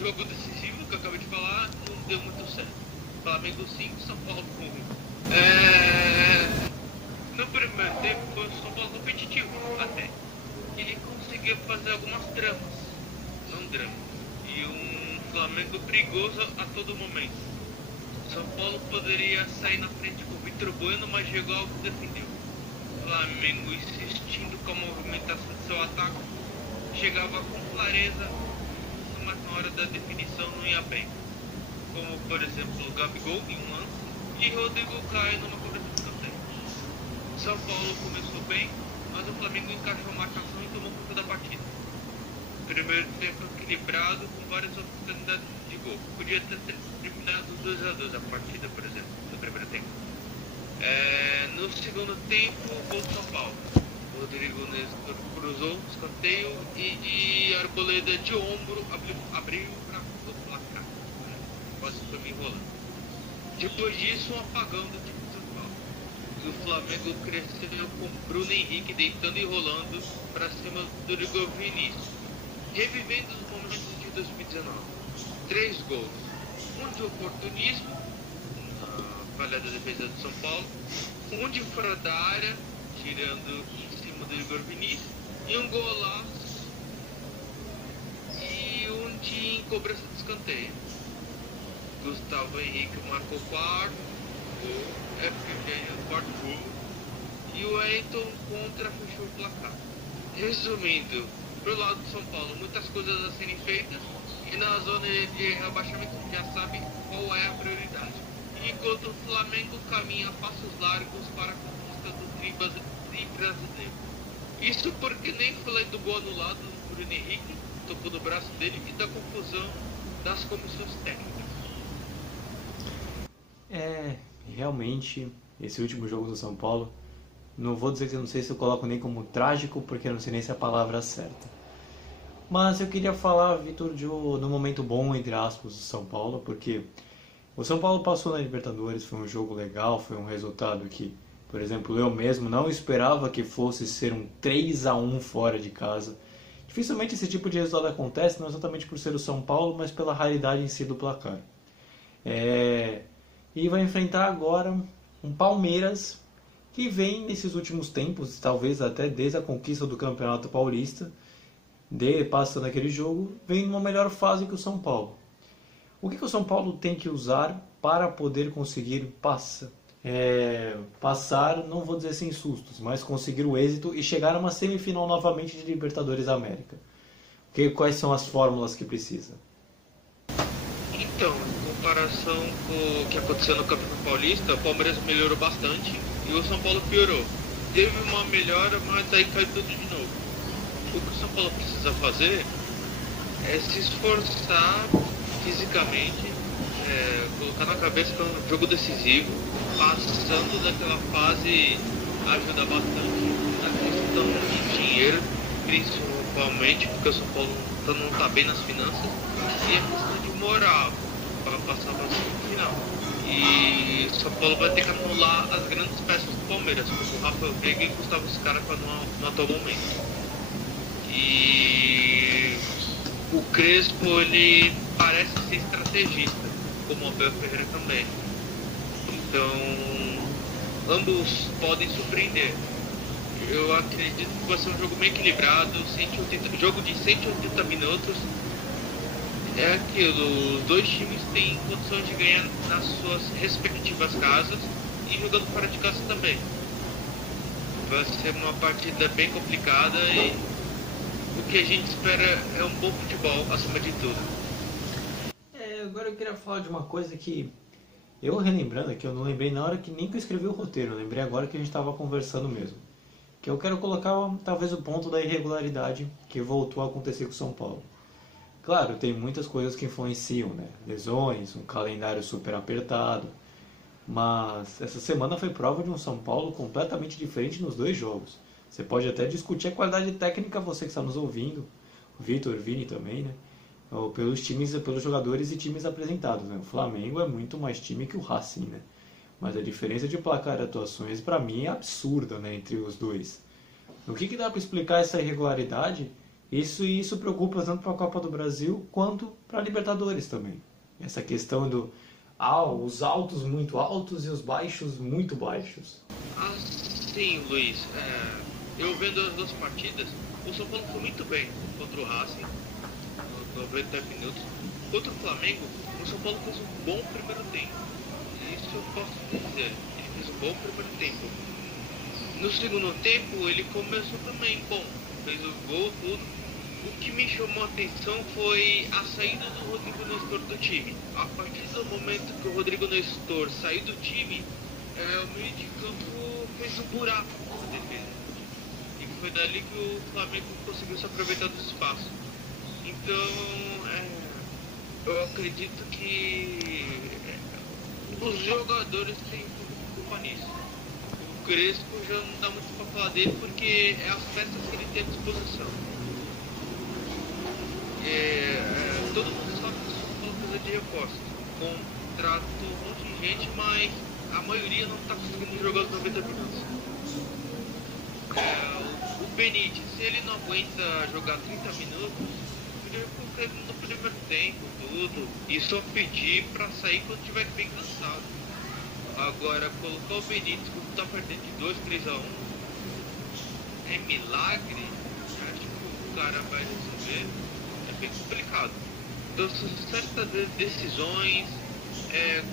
jogo decisivo que eu acabei de falar, não deu muito certo. Flamengo 5, São Paulo 1. No primeiro tempo foi o São Paulo competitivo até. Ele conseguiu fazer algumas dramas, não dramas, e um Flamengo perigoso a todo momento. São Paulo poderia sair na frente com o Vitor Bueno, mas chegou ao que defendeu. Flamengo insistindo com a movimentação de seu ataque, chegava com clareza, mas na hora da definição não ia bem. Como por exemplo o Gabigol em um lance e Rodrigo Caio numa cobrança de escanteio. São Paulo começou bem, mas o Flamengo encaixou a marcação e tomou conta da partida. Primeiro tempo equilibrado, com várias oportunidades de gol. Podia ter terminado 2-2 a partida, por exemplo, no primeiro tempo. No segundo tempo, gol do São Paulo. Rodrigo Nestor cruzou, escanteio e Arboleda de ombro abriu para o placar. Quase foi me enrolando. Depois disso, um apagão do time de São Paulo. E o Flamengo cresceu com Bruno Henrique deitando e rolando para cima do Igor Vinícius, revivendo os momentos de 2019. 3 gols. Um de oportunismo, falha da defesa do São Paulo, um de fora da área, tirando em cima do Igor Vinícius, e um golaço, e um de cobrança de escanteio. Gustavo Henrique marcou o quarto gol, o quarto gol, e o Wellington contra fechou o placar. Resumindo, pro lado do São Paulo, muitas coisas a serem feitas, e na zona de rebaixamento já sabe qual é a prioridade. Enquanto o Flamengo caminha a passos largos para a conquista do tri brasileiro. Isso porque nem falei do gol anulado do Bruno Henrique, tocou no braço dele, e da confusão das comissões técnicas. Realmente, esse último jogo do São Paulo, não vou dizer que eu não sei se eu coloco nem como trágico, porque eu não sei nem se é a palavra certa. Mas eu queria falar, Vitor, no momento bom, entre aspas, do São Paulo, porque o São Paulo passou na Libertadores, foi um jogo legal, foi um resultado que, por exemplo, eu mesmo não esperava que fosse ser um 3-1 fora de casa. Dificilmente esse tipo de resultado acontece, não exatamente por ser o São Paulo, mas pela raridade em si do placar. E vai enfrentar agora um Palmeiras que vem nesses últimos tempos, talvez até desde a conquista do Campeonato Paulista, passando aquele jogo, vem numa melhor fase que o São Paulo. O que o São Paulo tem que usar para poder conseguir passar, não vou dizer sem sustos, mas conseguir o êxito e chegar a uma semifinal novamente de Libertadores da América? Quais são as fórmulas que precisa? Então, em comparação com o que aconteceu no Campeonato Paulista, o Palmeiras melhorou bastante e o São Paulo piorou. Teve uma melhora, mas aí caiu tudo de novo. O que o São Paulo precisa fazer é se esforçar fisicamente, colocar na cabeça que é um jogo decisivo, passando daquela fase ajuda bastante a questão de dinheiro, principalmente porque o São Paulo não está bem nas finanças, e a questão de moral para passar para a semifinal. E o São Paulo vai ter que anular as grandes peças do Palmeiras, como o Rafael Veiga e Gustavo Scarpa no atual momento. E o Crespo, ele parece ser estrategista, como o Abel Ferreira também. Então, ambos podem surpreender. Eu acredito que vai ser um jogo meio equilibrado, jogo de 180 minutos. É aquilo, os dois times têm condição de ganhar nas suas respectivas casas e jogando fora de casa também. Vai ser uma partida bem complicada e o que a gente espera é um bom futebol acima de tudo. Agora eu queria falar de uma coisa que Eu relembrando aqui, eu não lembrei na hora que nem que eu escrevi o roteiro, eu lembrei agora que a gente estava conversando mesmo. Que eu quero colocar talvez o ponto da irregularidade que voltou a acontecer com o São Paulo. Claro, tem muitas coisas que influenciam, né? Lesões, um calendário super apertado. Mas essa semana foi prova de um São Paulo completamente diferente nos dois jogos. Você pode até discutir a qualidade técnica, você que está nos ouvindo, o Vitor, Vini também, né? Ou pelos times, pelos jogadores e times apresentados, né? O Flamengo é muito mais time que o Racing, né? Mas a diferença de placar e atuações, para mim, é absurda, né, entre os dois. O que dá para explicar essa irregularidade? Isso preocupa tanto para a Copa do Brasil quanto para a Libertadores também. Essa questão os altos muito altos e os baixos muito baixos. Sim, Luiz. Eu vendo as duas partidas, o São Paulo foi muito bem contra o Racing, nos 90 minutos. Contra o Flamengo, o São Paulo fez um bom primeiro tempo. Isso eu posso dizer. Ele fez um bom primeiro tempo. No segundo tempo, ele começou também bom. Fez o gol, tudo. O que me chamou a atenção foi a saída do Rodrigo Nestor do time. A partir do momento que o Rodrigo Nestor saiu do time, o meio de campo fez um buraco na defesa. E foi dali que o Flamengo conseguiu se aproveitar do espaço. Então, eu acredito que os jogadores têm culpa nisso. O Crespo já não dá muito pra falar dele porque é as peças que ele tem à disposição. Todo mundo sabe que o São Paulo precisa de reforço. Contrato um monte de gente, mas a maioria não está conseguindo jogar os 90 minutos. O Benítez, se ele não aguenta jogar 30 minutos, podia colocar ele no primeiro tempo, tudo, e só pedir para sair quando estiver bem cansado. Agora, colocar o Benítez quando está perdendo de 2-3-1 é milagre. Acho que o cara vai resolver. É bem complicado. Então, certas decisões,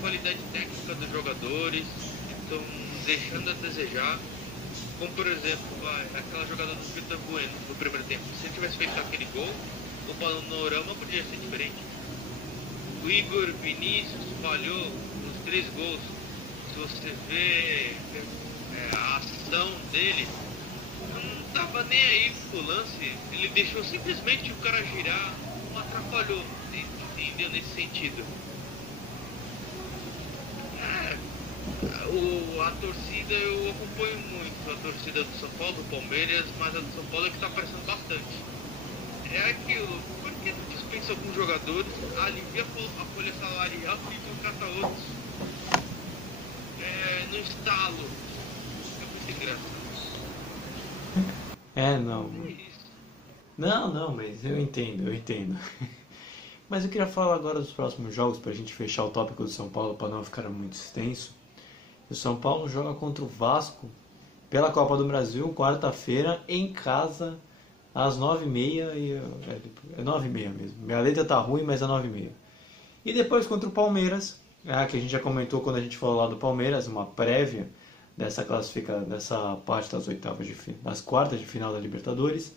qualidade técnica dos jogadores estão deixando a desejar. Como, por exemplo, aquela jogada do Vitor Bueno no primeiro tempo. Se ele tivesse feito aquele gol, o panorama podia ser diferente. O Igor Vinícius falhou nos 3 gols. Se você vê a ação dele, não estava nem aí pro lance. Ele deixou simplesmente o cara girar, não atrapalhou, entendeu? Nesse sentido. A torcida, eu acompanho muito a torcida do São Paulo, do Palmeiras, mas a do São Paulo é que está aparecendo bastante. É aquilo, por que não dispensa alguns jogadores, alivia a folha salarial e contrata outros? No estalo. É muito engraçado. Não. Não, mas eu entendo. Mas eu queria falar agora dos próximos jogos pra gente fechar o tópico do São Paulo para não ficar muito extenso. O São Paulo joga contra o Vasco pela Copa do Brasil, quarta-feira, em casa, às 9h30. É 9h30 mesmo. Minha letra tá ruim, mas é 9h30. E depois contra o Palmeiras, que a gente já comentou quando a gente falou lá do Palmeiras, uma prévia dessa parte das quartas de final da Libertadores,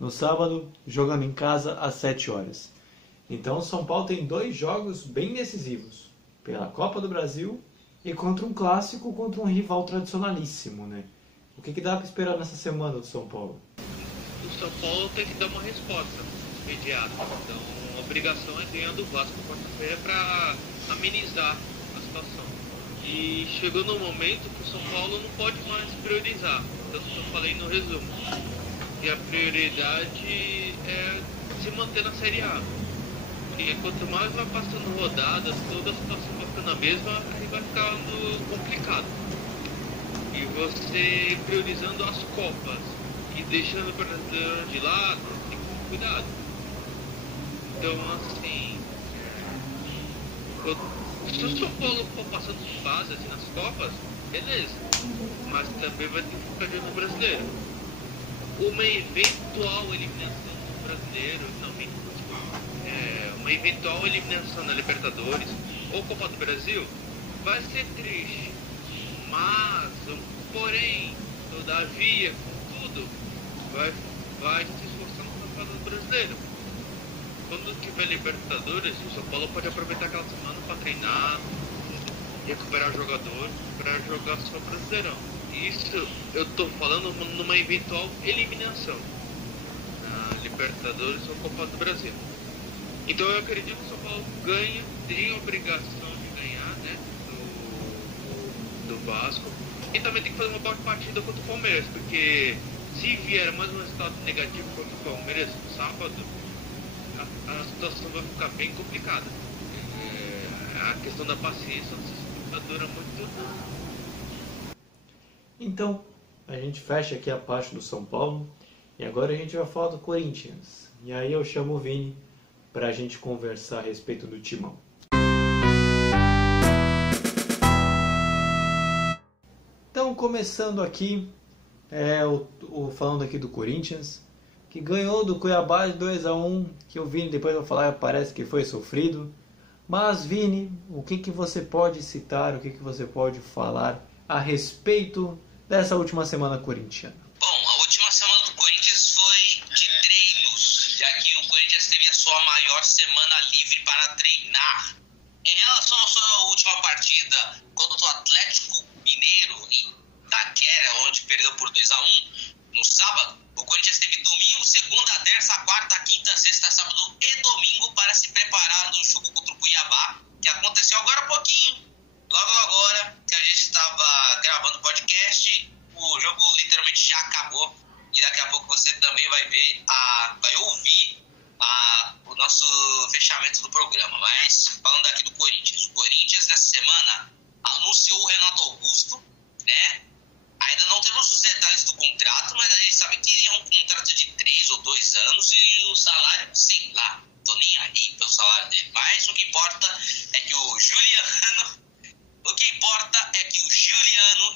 no sábado, jogando em casa às 7h. Então o São Paulo tem 2 jogos bem decisivos, pela Copa do Brasil e contra um clássico, contra um rival tradicionalíssimo, né? O que dá para esperar nessa semana do São Paulo? O São Paulo tem que dar uma resposta imediata. Então a obrigação é ganhar do Vasco quarta-feira para amenizar a situação. E chegou no momento que o São Paulo não pode mais priorizar, tanto que eu falei no resumo. E a prioridade é se manter na Série A. Porque quanto mais vai passando rodadas, toda a situação vai ficando a mesma, aí vai ficando complicado. E você priorizando as Copas e deixando o Brasileiro de lado, tem que ter cuidado. Então, assim, se o São Paulo for passando de fase assim, nas Copas, beleza. Mas também vai ter que ficar de olho no Brasileiro. Uma eventual eliminação do Brasileiro, uma eventual eliminação na Libertadores ou Copa do Brasil vai ser triste, mas porém, todavia, contudo, vai se esforçar no Campeonato Brasileiro. Quando tiver Libertadores, o São Paulo pode aproveitar aquela semana para treinar, recuperar jogadores para jogar só Brasileirão. Isso eu tô falando numa eventual eliminação na Libertadores ou Copa do Brasil. Então eu acredito que o São Paulo ganha, tem a obrigação de ganhar, né, do Vasco, e também tem que fazer uma boa partida contra o Palmeiras, porque se vier mais um resultado negativo contra o Palmeiras no sábado, a situação vai ficar bem complicada. A questão da paciência não dura muito não. Então, a gente fecha aqui a parte do São Paulo e agora a gente vai falar do Corinthians. E aí eu chamo o Vini para a gente conversar a respeito do Timão. Então, começando aqui, falando aqui do Corinthians, que ganhou do Cuiabá de 2-1, que o Vini depois vai falar, parece que foi sofrido. Mas, Vini, o que você pode citar, o que você pode falar a respeito dessa última semana corintiana? Bom, a última semana do Corinthians foi de treinos, já que o Corinthians teve a sua maior semana livre para treinar. Em relação à sua última partida contra o Atlético Mineiro em Itaquera, onde perdeu por 2-1, no sábado, o Corinthians teve domingo, segunda, terça, quarta, quinta, sexta, sábado e domingo para se preparar no jogo contra o Cuiabá, que aconteceu agora há pouquinho. Logo agora que a gente estava gravando o podcast, o jogo literalmente já acabou e daqui a pouco você também vai ouvir o nosso fechamento do programa. Mas falando aqui do Corinthians, o Corinthians nessa semana anunciou o Renato Augusto, né? Ainda não temos os detalhes do contrato, mas a gente sabe que é um contrato de 3 ou 2 anos e o salário, sei lá, tô nem aí pelo salário dele. Mas o que importa é que o Juliano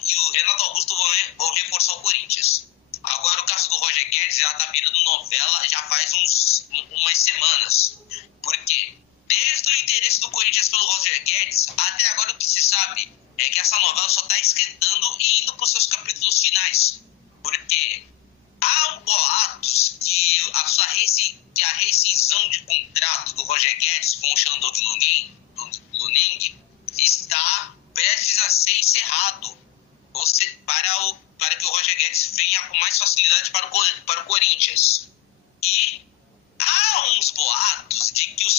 e o Renato Augusto vão reforçar o Corinthians. Agora o caso do Roger Guedes já tá virando novela já faz umas semanas. Por quê? Desde o interesse do Corinthians pelo Roger Guedes, até agora o que se sabe é que essa novela só tá esquentando e indo pros seus capítulos finais. Porque há boatos que a rescisão de contrato do Roger Guedes com o Shandong Luneng está prestes a ser encerrado para que o Roger Guedes venha com mais facilidade para o Corinthians. E há uns boatos de que o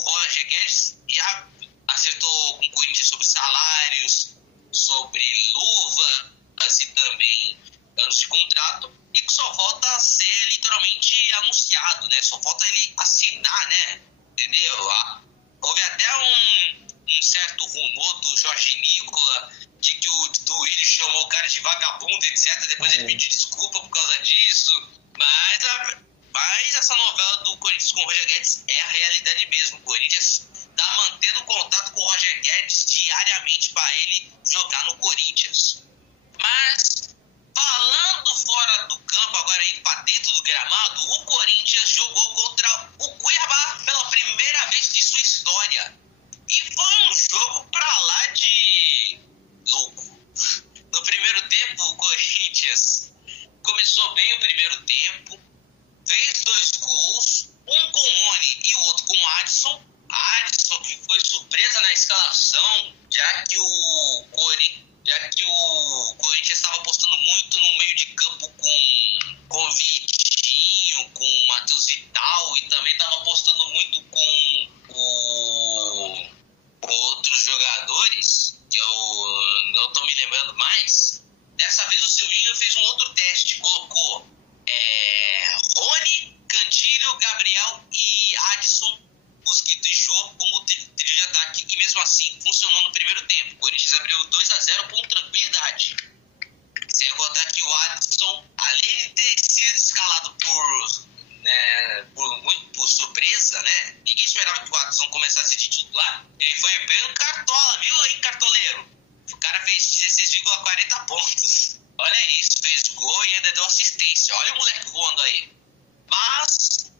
Roger Guedes já acertou com o Corinthians sobre salários, sobre luvas e também anos de contrato, e que só falta ser literalmente anunciado, né? Só falta ele assinar, né? Entendeu? Houve até um certo rumor do Jorge Nicola de que o Duílio chamou o cara de vagabundo, etc. Depois ele pediu desculpa por causa disso. Mas essa novela do Corinthians com o Roger Guedes é a realidade mesmo. O Corinthians está mantendo contato com o Roger Guedes diariamente para ele jogar no Corinthians. Mas, falando fora do campo, agora indo para dentro do gramado, o Corinthians jogou contra o Cuiabá pela primeira vez de sua história. E foi um jogo pra lá de louco. No primeiro tempo, o Corinthians começou bem o primeiro tempo, fez 2 gols, um com o Oni e o outro com o Adson. Adson que foi surpresa na escalação, já que o Corinthians estava apostando muito no meio de campo com o Vitinho, com o Matheus Vital, e também estava apostando muito com outros jogadores, que eu não estou me lembrando mais. Dessa vez o Silvinho fez um outro teste, colocou Rony, Cantilho, Gabriel e Adson, Mosquito e Jô como trilho de ataque, e mesmo assim funcionou no primeiro tempo. O Corinthians abriu 2-0 com tranquilidade. Sem contar que o Adson, além de ter sido escalado por surpresa, né? Ninguém esperava que o Adson começasse de titular. Ele foi bem cartola, viu aí, cartoleiro? O cara fez 16,40 pontos. Olha isso, fez gol e ainda deu assistência. Olha o moleque voando aí. Mas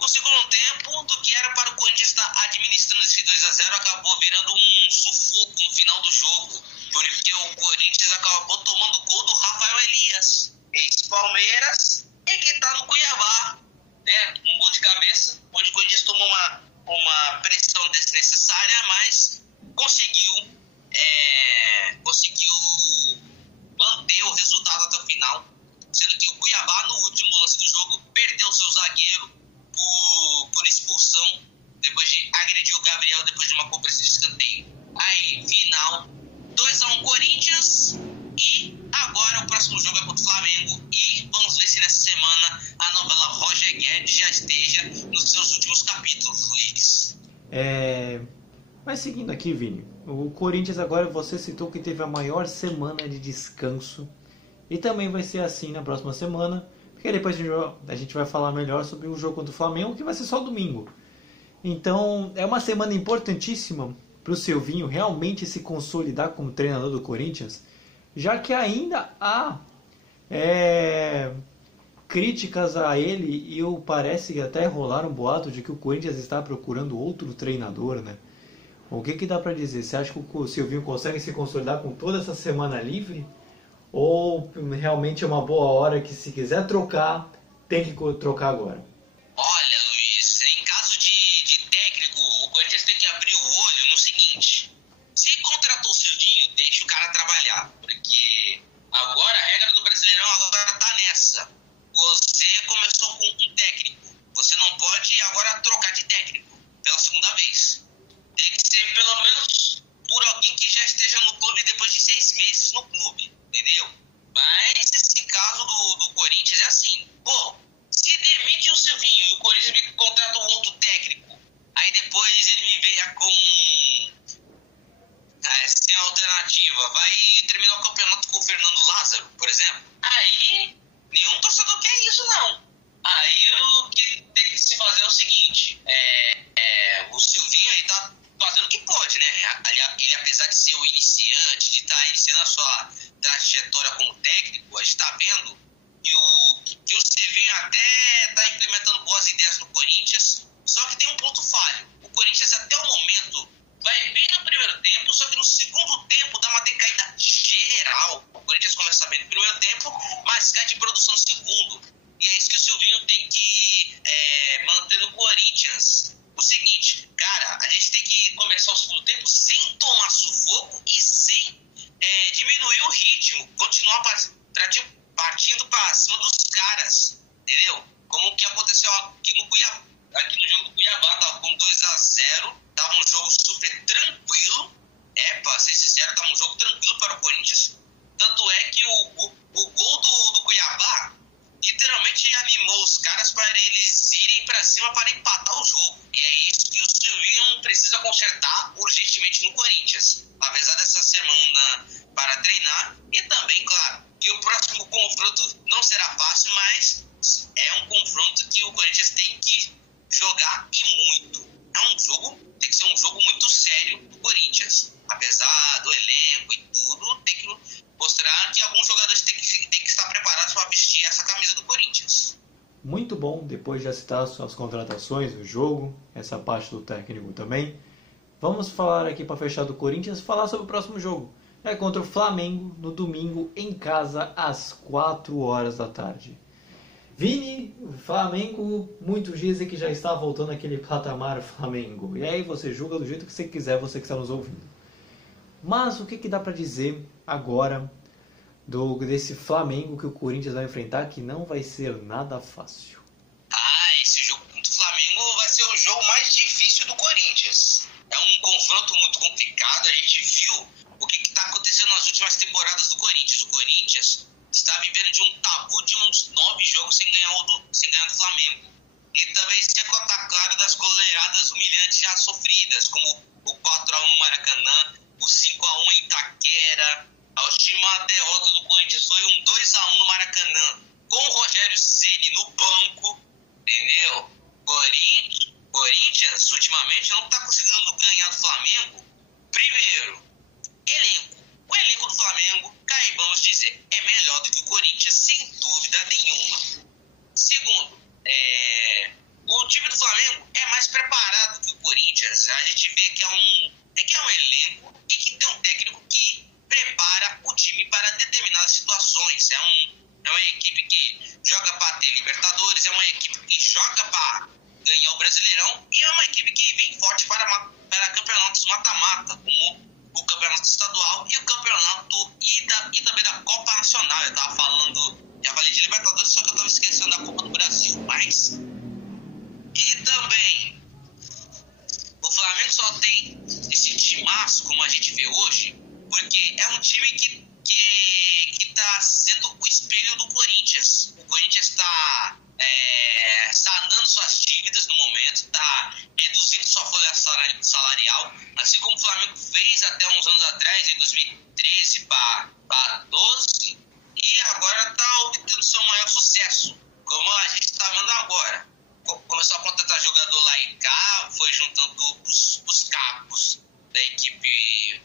o segundo tempo, do que era para o Corinthians estar administrando esse 2-0, acabou virando um sufoco no final do jogo, porque o Corinthians acabou tomando gol do Rafael Elias, ex-Palmeiras, e que está no Cuiabá, né? Um gol de cabeça, onde o Corinthians tomou uma pressão desnecessária, mas conseguiu conseguiu manter o resultado até o final, sendo que o Cuiabá, no último lance do jogo, perdeu seu zagueiro por expulsão, depois de agredir o Gabriel depois de uma cobrança de escanteio. Aí, final, 2-1 Corinthians, e agora o próximo jogo é contra o Flamengo, e vamos ver se nessa semana a novela Roger Guedes já esteja nos seus últimos capítulos, Luiz. Mas seguindo aqui, Vini, o Corinthians agora, você citou que teve a maior semana de descanso, e também vai ser assim na próxima semana, porque depois a gente vai falar melhor sobre o jogo contra o Flamengo, que vai ser só domingo. Então é uma semana importantíssima para o Silvinho realmente se consolidar como treinador do Corinthians, já que ainda há críticas a ele, e parece que até rolaram um boato de que o Corinthians está procurando outro treinador, né? O que dá para dizer? Você acha que o Silvinho consegue se consolidar com toda essa semana livre? Ou realmente é uma boa hora que, se quiser trocar, tem que trocar agora? Olha, Luiz, em caso de técnico, o Corinthians tem que abrir o olho no seguinte: se contratou o Silvinho, deixa o cara trabalhar, porque agora a regra do Brasileirão agora tá nessa. Você começou com um técnico, você não pode agora trocar de técnico pela segunda vez. Tem que ser pelo menos por alguém que já esteja no clube depois de 6 meses no clube, entendeu? Mas esse caso do Corinthians é assim: pô, se demite o Silvinho e o Corinthians me contrata um outro técnico, aí depois ele me veio sem alternativa, vai terminar o campeonato com o Fernando Lázaro, por exemplo, aí nenhum torcedor quer isso, não. Aí o que tem que se fazer é o seguinte: o Silvinho aí tá fazendo o que pode, né? Ele, apesar de ser o iniciante, de estar iniciando a sua trajetória como técnico, a gente tá vendo que o Silvinho até tá implementando boas ideias no Corinthians, só que tem um ponto falho. O Corinthians, até o momento, vai bem no primeiro tempo, só que no segundo tempo dá uma decaída geral. O Corinthians começa bem no primeiro tempo, mas cai de produção no segundo. E é isso que o Silvinho tem que manter no Corinthians. O seguinte, cara, a gente tem que começar o segundo tempo sem tomar sufoco e sem diminuir o ritmo, continuar partindo para cima dos caras, entendeu? Como o que aconteceu aqui no jogo do Cuiabá, tava com 2-0, tava um jogo super tranquilo, pra ser sincero, tava um jogo tranquilo para o Corinthians, tanto é que o gol do Cuiabá literalmente animou os caras para eles irem para cima para empatar o jogo. E é isso que o Silvinho precisa consertar urgentemente no Corinthians. Apesar dessa semana para treinar, e também, claro, que o próximo confronto não será fácil, mas é um confronto que o Corinthians tem que jogar e muito. Tem que ser um jogo muito sério do Corinthians. Apesar do elenco e tudo, tem que mostrar que alguns jogadores têm que estar preparados para vestir essa camisa do Corinthians. Muito bom, depois de citar as contratações, o jogo, essa parte do técnico também. Vamos falar aqui para fechar do Corinthians, falar sobre o próximo jogo. É contra o Flamengo, no domingo, em casa, às 4 horas da tarde. Vini, Flamengo, muitos dizem que já está voltando àquele patamar Flamengo. E aí você julga do jeito que você quiser, você que está nos ouvindo. Mas o que dá para dizer agora desse Flamengo que o Corinthians vai enfrentar, que não vai ser nada fácil? Esse jogo contra o Flamengo vai ser o jogo mais difícil do Corinthians. É um confronto muito complicado. A gente viu o que está acontecendo nas últimas temporadas do Corinthians. O Corinthians está vivendo de um tabu de uns 9 jogos sem ganhar do Flamengo. E também sem contar, claro, das goleadas humilhantes já sofridas, como o 4-1 no Maracanã, o 5-1 em Itaquera. A última derrota do Corinthians foi um 2-1 no Maracanã, com o Rogério Ceni no banco. alívio do Corinthians. O Corinthians está sanando suas dívidas no momento, está reduzindo sua folha salarial, assim como o Flamengo fez até uns anos atrás, em 2013 para 12, e agora está obtendo seu maior sucesso, como a gente está vendo agora. Começou a contratar jogador lá e cá, foi juntando os capos da equipe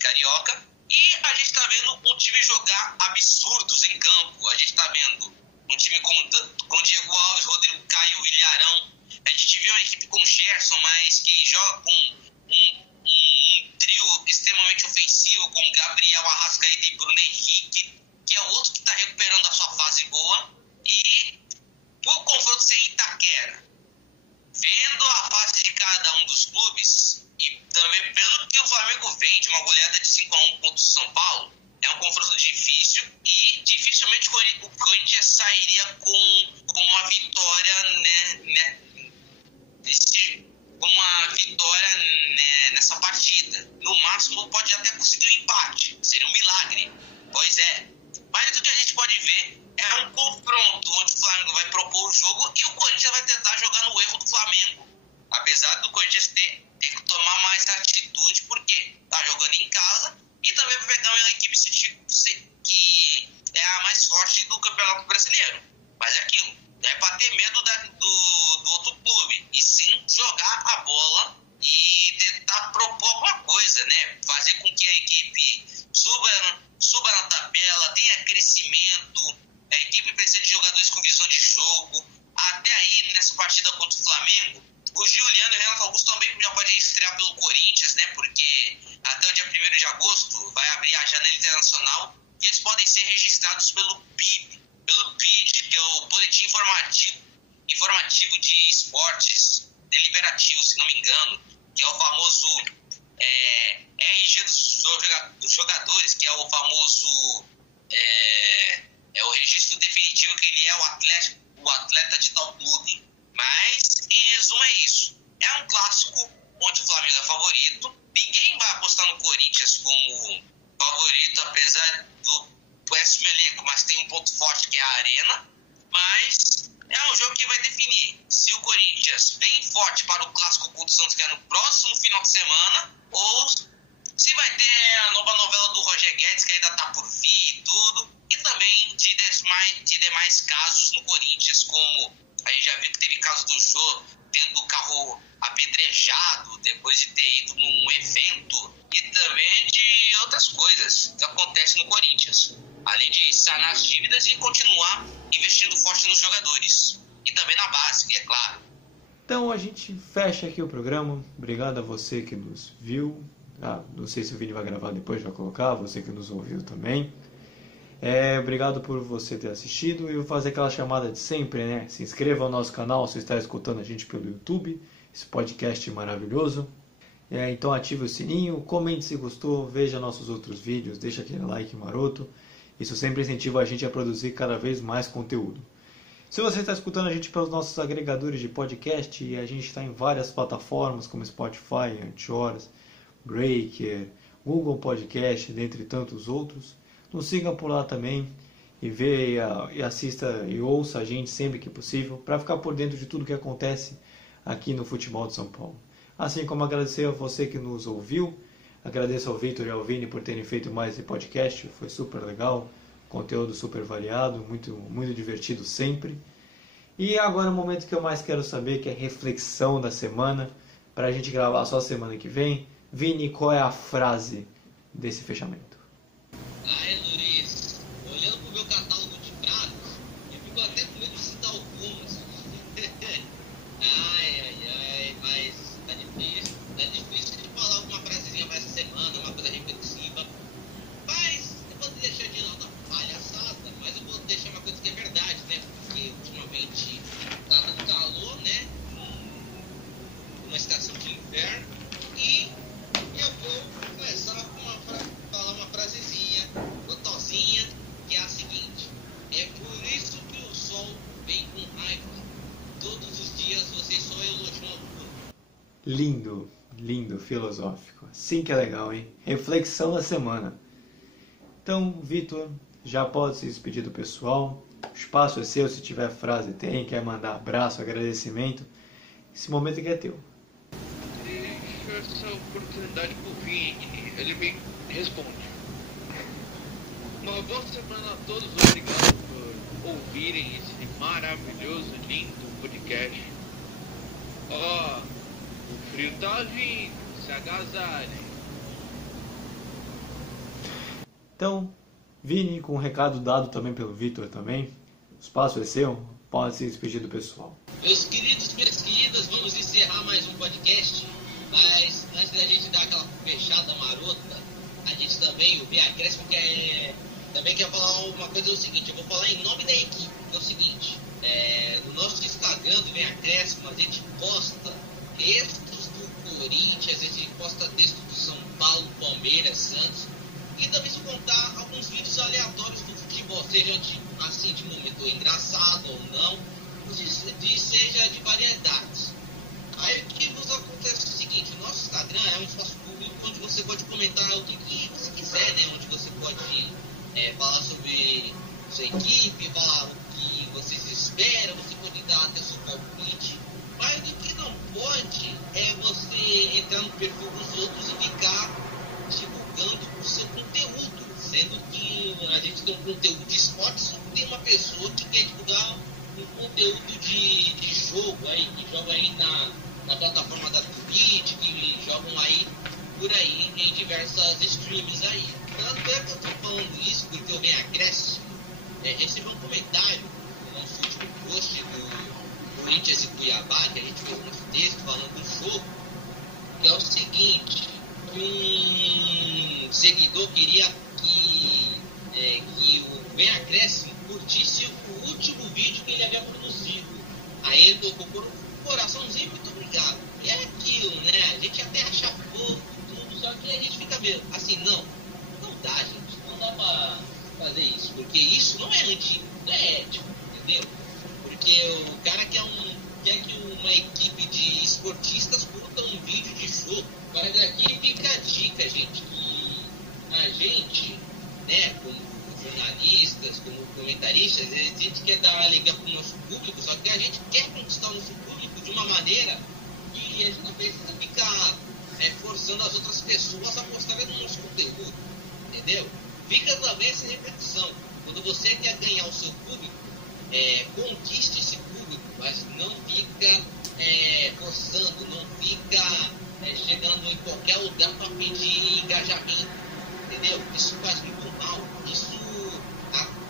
carioca, e a gente está vendo um time jogar absurdos em campo. A gente está vendo um time com Diego Alves, Rodrigo Caio, William Arão. A gente viu uma equipe com Gerson, mas que joga com um trio extremamente ofensivo, com Gabriel, Arrascaeta e Bruno Henrique, que é o outro que está recuperando a sua fase boa. E por confronto sem Itaquera, vendo a fase de cada um dos clubes, e também pelo que o Flamengo vem de uma goleada de 5-1 contra o São Paulo, é um confronto difícil e dificilmente o Corinthians sairia com uma vitória, nessa partida. No máximo pode até conseguir um empate, seria um milagre. Pois é. Mas o que a gente pode ver é um confronto onde o Flamengo vai propor o jogo e o Corinthians vai tentar jogar no erro do Flamengo. Apesar do Corinthians ter que tomar mais atitude, porque tá jogando em casa e também vai pegar uma equipe que é a mais forte do Campeonato Brasileiro. Mas é aquilo, não é para ter medo do outro clube, e sim jogar a bola e tentar propor alguma coisa, né? Fazer com que a equipe suba na tabela, tenha crescimento. A equipe precisa de jogadores com visão de jogo. Até aí, nessa partida contra o Flamengo, o Giuliano e o Renato Augusto também já podem estrear pelo Corinthians, né? Porque até o dia 1º de agosto vai abrir a janela internacional e eles podem ser registrados pelo BID, que é o Boletim Informativo de Esportes Deliberativo, se não me engano, que é o famoso RG dos jogadores, que é o famoso o registro definitivo que ele é o atleta de tal clube. Mas, em resumo, é isso. É um clássico onde o Flamengo é favorito. Ninguém vai apostar no Corinthians como favorito, apesar do péssimo elenco, mas tem um ponto forte que é a Arena. Mas é um jogo que vai definir se o Corinthians vem forte para o clássico contra o Santos, que é no próximo final de semana, ou se vai ter a nova novela do Roger Guedes, que ainda está por vir e tudo, e também de demais casos no Corinthians, como a gente já viu que teve caso do Jô tendo o carro apedrejado depois de ter ido num evento, e também de outras coisas que acontecem no Corinthians, além de sanar as dívidas e continuar investindo forte nos jogadores, e também na base, é claro. Então a gente fecha aqui o programa. Obrigado a você que nos viu. Não sei se o vídeo vai gravar depois, vai colocar, você que nos ouviu também. Obrigado por você ter assistido, e vou fazer aquela chamada de sempre, né? Se inscreva no nosso canal se está escutando a gente pelo YouTube, esse podcast maravilhoso. Então ative o sininho, comente se gostou, veja nossos outros vídeos, deixa aquele like maroto. Isso sempre incentiva a gente a produzir cada vez mais conteúdo. Se você está escutando a gente pelos nossos agregadores de podcast, e a gente está em várias plataformas como Spotify, Anchor, Breaker, Google Podcast, dentre tantos outros, nos siga por lá também e e assista e ouça a gente sempre que possível, para ficar por dentro de tudo que acontece aqui no futebol de São Paulo. Assim como agradecer a você que nos ouviu, agradeço ao Vitor e ao Vini por terem feito mais esse podcast, foi super legal, conteúdo super variado, muito, muito divertido sempre. E agora o momento que eu mais quero saber, que é a reflexão da semana, para a gente gravar só semana que vem. Vini, qual é a frase desse fechamento? Luiz, olhando pro meu catálogo de pratos, eu fico até com medo de citar algumas. Mas tá difícil de falar alguma frasezinha pra essa semana, uma coisa reflexiva. Mas eu vou deixar de lado a palhaçada, mas eu vou deixar uma coisa que é verdade, né? Porque ultimamente tá dando calor, né? Uma estação de inverno, e eu vou começar com falar uma frasezinha gostosinha, que é a seguinte: é por isso que o sol vem com raiva. Todos os dias vocês só elogiam a lua. Lindo, lindo, filosófico. Assim que é legal, hein? Reflexão da semana. Então, Vitor, já pode se despedir do pessoal. O espaço é seu, se tiver frase tem, quer mandar abraço, agradecimento. Esse momento aqui é teu. Deixa essa oportunidade pro Vini, ele me responde. Uma boa semana a todos, obrigado por ouvirem esse maravilhoso, lindo podcast. Ó, o frio tá vindo, se agasalhem. Então, Vini, com o recado dado também pelo Vitor também, o espaço é seu, pode se despedir do pessoal. Meus queridos, minhas queridas, vamos encerrar mais um podcast, mas antes da gente dar aquela fechada marota, a gente também, o Vem Acréscimo, também quer falar uma coisa, é o seguinte, eu vou falar em nome da equipe, que é o seguinte, no nosso Instagram do Vem Acréscimo, a gente posta textos do Corinthians, a gente posta textos do São Paulo, Palmeiras, Santos, e também se contar alguns vídeos aleatórios do futebol, seja assim de momento engraçado ou não, seja de variedades. Aí o que nos acontece é o seguinte, o nosso Instagram é um espaço público onde você pode comentar o que você quiser, né? Onde você pode falar sobre sua equipe, falar o que vocês esperam, você pode dar até seu palpite. Mas o que não pode é você entrar no perfil dos outros e ficar divulgando o seu conteúdo, sendo que a gente tem um conteúdo de esporte, só tem uma pessoa que quer divulgar um conteúdo de jogo aí, que joga aí na plataforma da Twitch, que jogam aí por aí em diversas streams aí. Tanto é que eu tô falando isso porque eu venho acréscimo, recebi um comentário no nosso último post do Corinthians e Cuiabá, que a gente fez um nosso texto falando do jogo, que é o seguinte, um seguidor queria que o Vem Acréscimo curtisse o último vídeo que ele havia produzido. Aí ele tocou por um coraçãozinho, muito obrigado. E é aquilo, né? A gente até acha fofo, tudo, só que a gente fica mesmo. Assim, não dá, gente. Não dá pra fazer isso. Porque isso não é antigo, não é ético, entendeu? Porque o cara quer que uma equipe de esportistas curta um vídeo de jogo. Mas aqui fica a dica, gente, que a gente, né, como jornalistas, como comentaristas, a gente quer dar alegria para o nosso público, só que a gente quer conquistar o nosso público de uma maneira que a gente não precisa ficar forçando as outras pessoas a postarem no nosso conteúdo, entendeu? Fica também essa reflexão. Quando você quer ganhar o seu público, conquiste esse público, mas não fica forçando, não fica chegando em qualquer lugar para pedir engajamento, entendeu? Isso faz muito mal, isso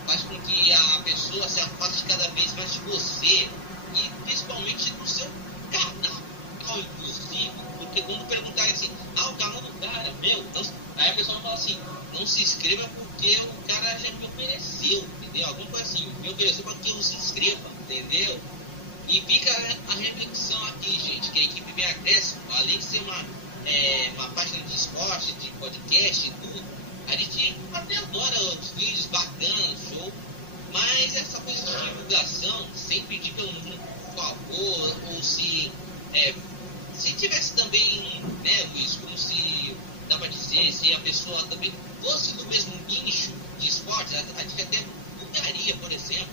faz com que a pessoa se afaste cada vez mais de você e principalmente do seu canal, inclusive, porque quando perguntar assim, o canal do cara, meu, não, aí a pessoa fala assim, não se inscreva porque o cara já me ofereceu, entendeu? Alguma coisa assim, me ofereceu para que eu se inscreva, entendeu? E fica a reflexão aqui, gente, que a equipe Vem Acréscimo, além de ser uma página de esporte, de podcast e tudo, a gente até adora os vídeos bacanas, show, mas essa coisa de divulgação, sem pedir pelo mundo, por favor, ou se tivesse também, né, Luiz, como se dá pra dizer, se a pessoa também fosse do mesmo nicho de esporte, a gente até divulgaria, por exemplo,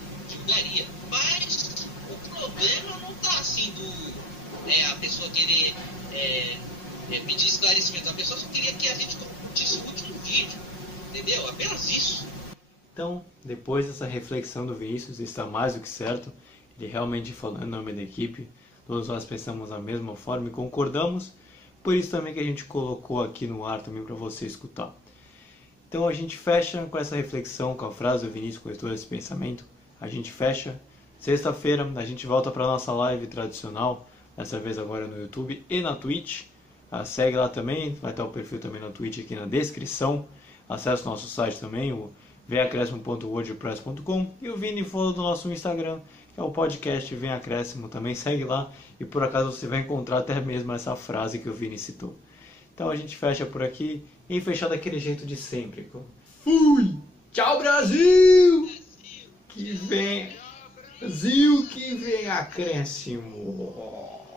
mas o problema não tá assim a pessoa querer pedir esclarecimento, a pessoa só queria que a gente curtisse o último vídeo, entendeu? Apenas isso. Então, depois dessa reflexão do Vinícius, está mais do que certo, ele realmente falando em nome da equipe, todos nós pensamos da mesma forma e concordamos, por isso também que a gente colocou aqui no ar também para você escutar. Então a gente fecha com essa reflexão, com a frase do Vinícius, com todo esse pensamento, a gente fecha. Sexta-feira a gente volta para a nossa live tradicional, dessa vez agora no YouTube e na Twitch. Segue lá também, vai estar o perfil também na Twitch aqui na descrição. Acesse o nosso site também, o vemacréscimo.wordpress.com, e o Vini falou do nosso Instagram, que é o podcast Vem Acréscimo, também segue lá e por acaso você vai encontrar até mesmo essa frase que o Vini citou. Então a gente fecha por aqui e fechar daquele jeito de sempre. Fui! Tchau, Brasil! Que vem Brasil, que vem Acréscimo!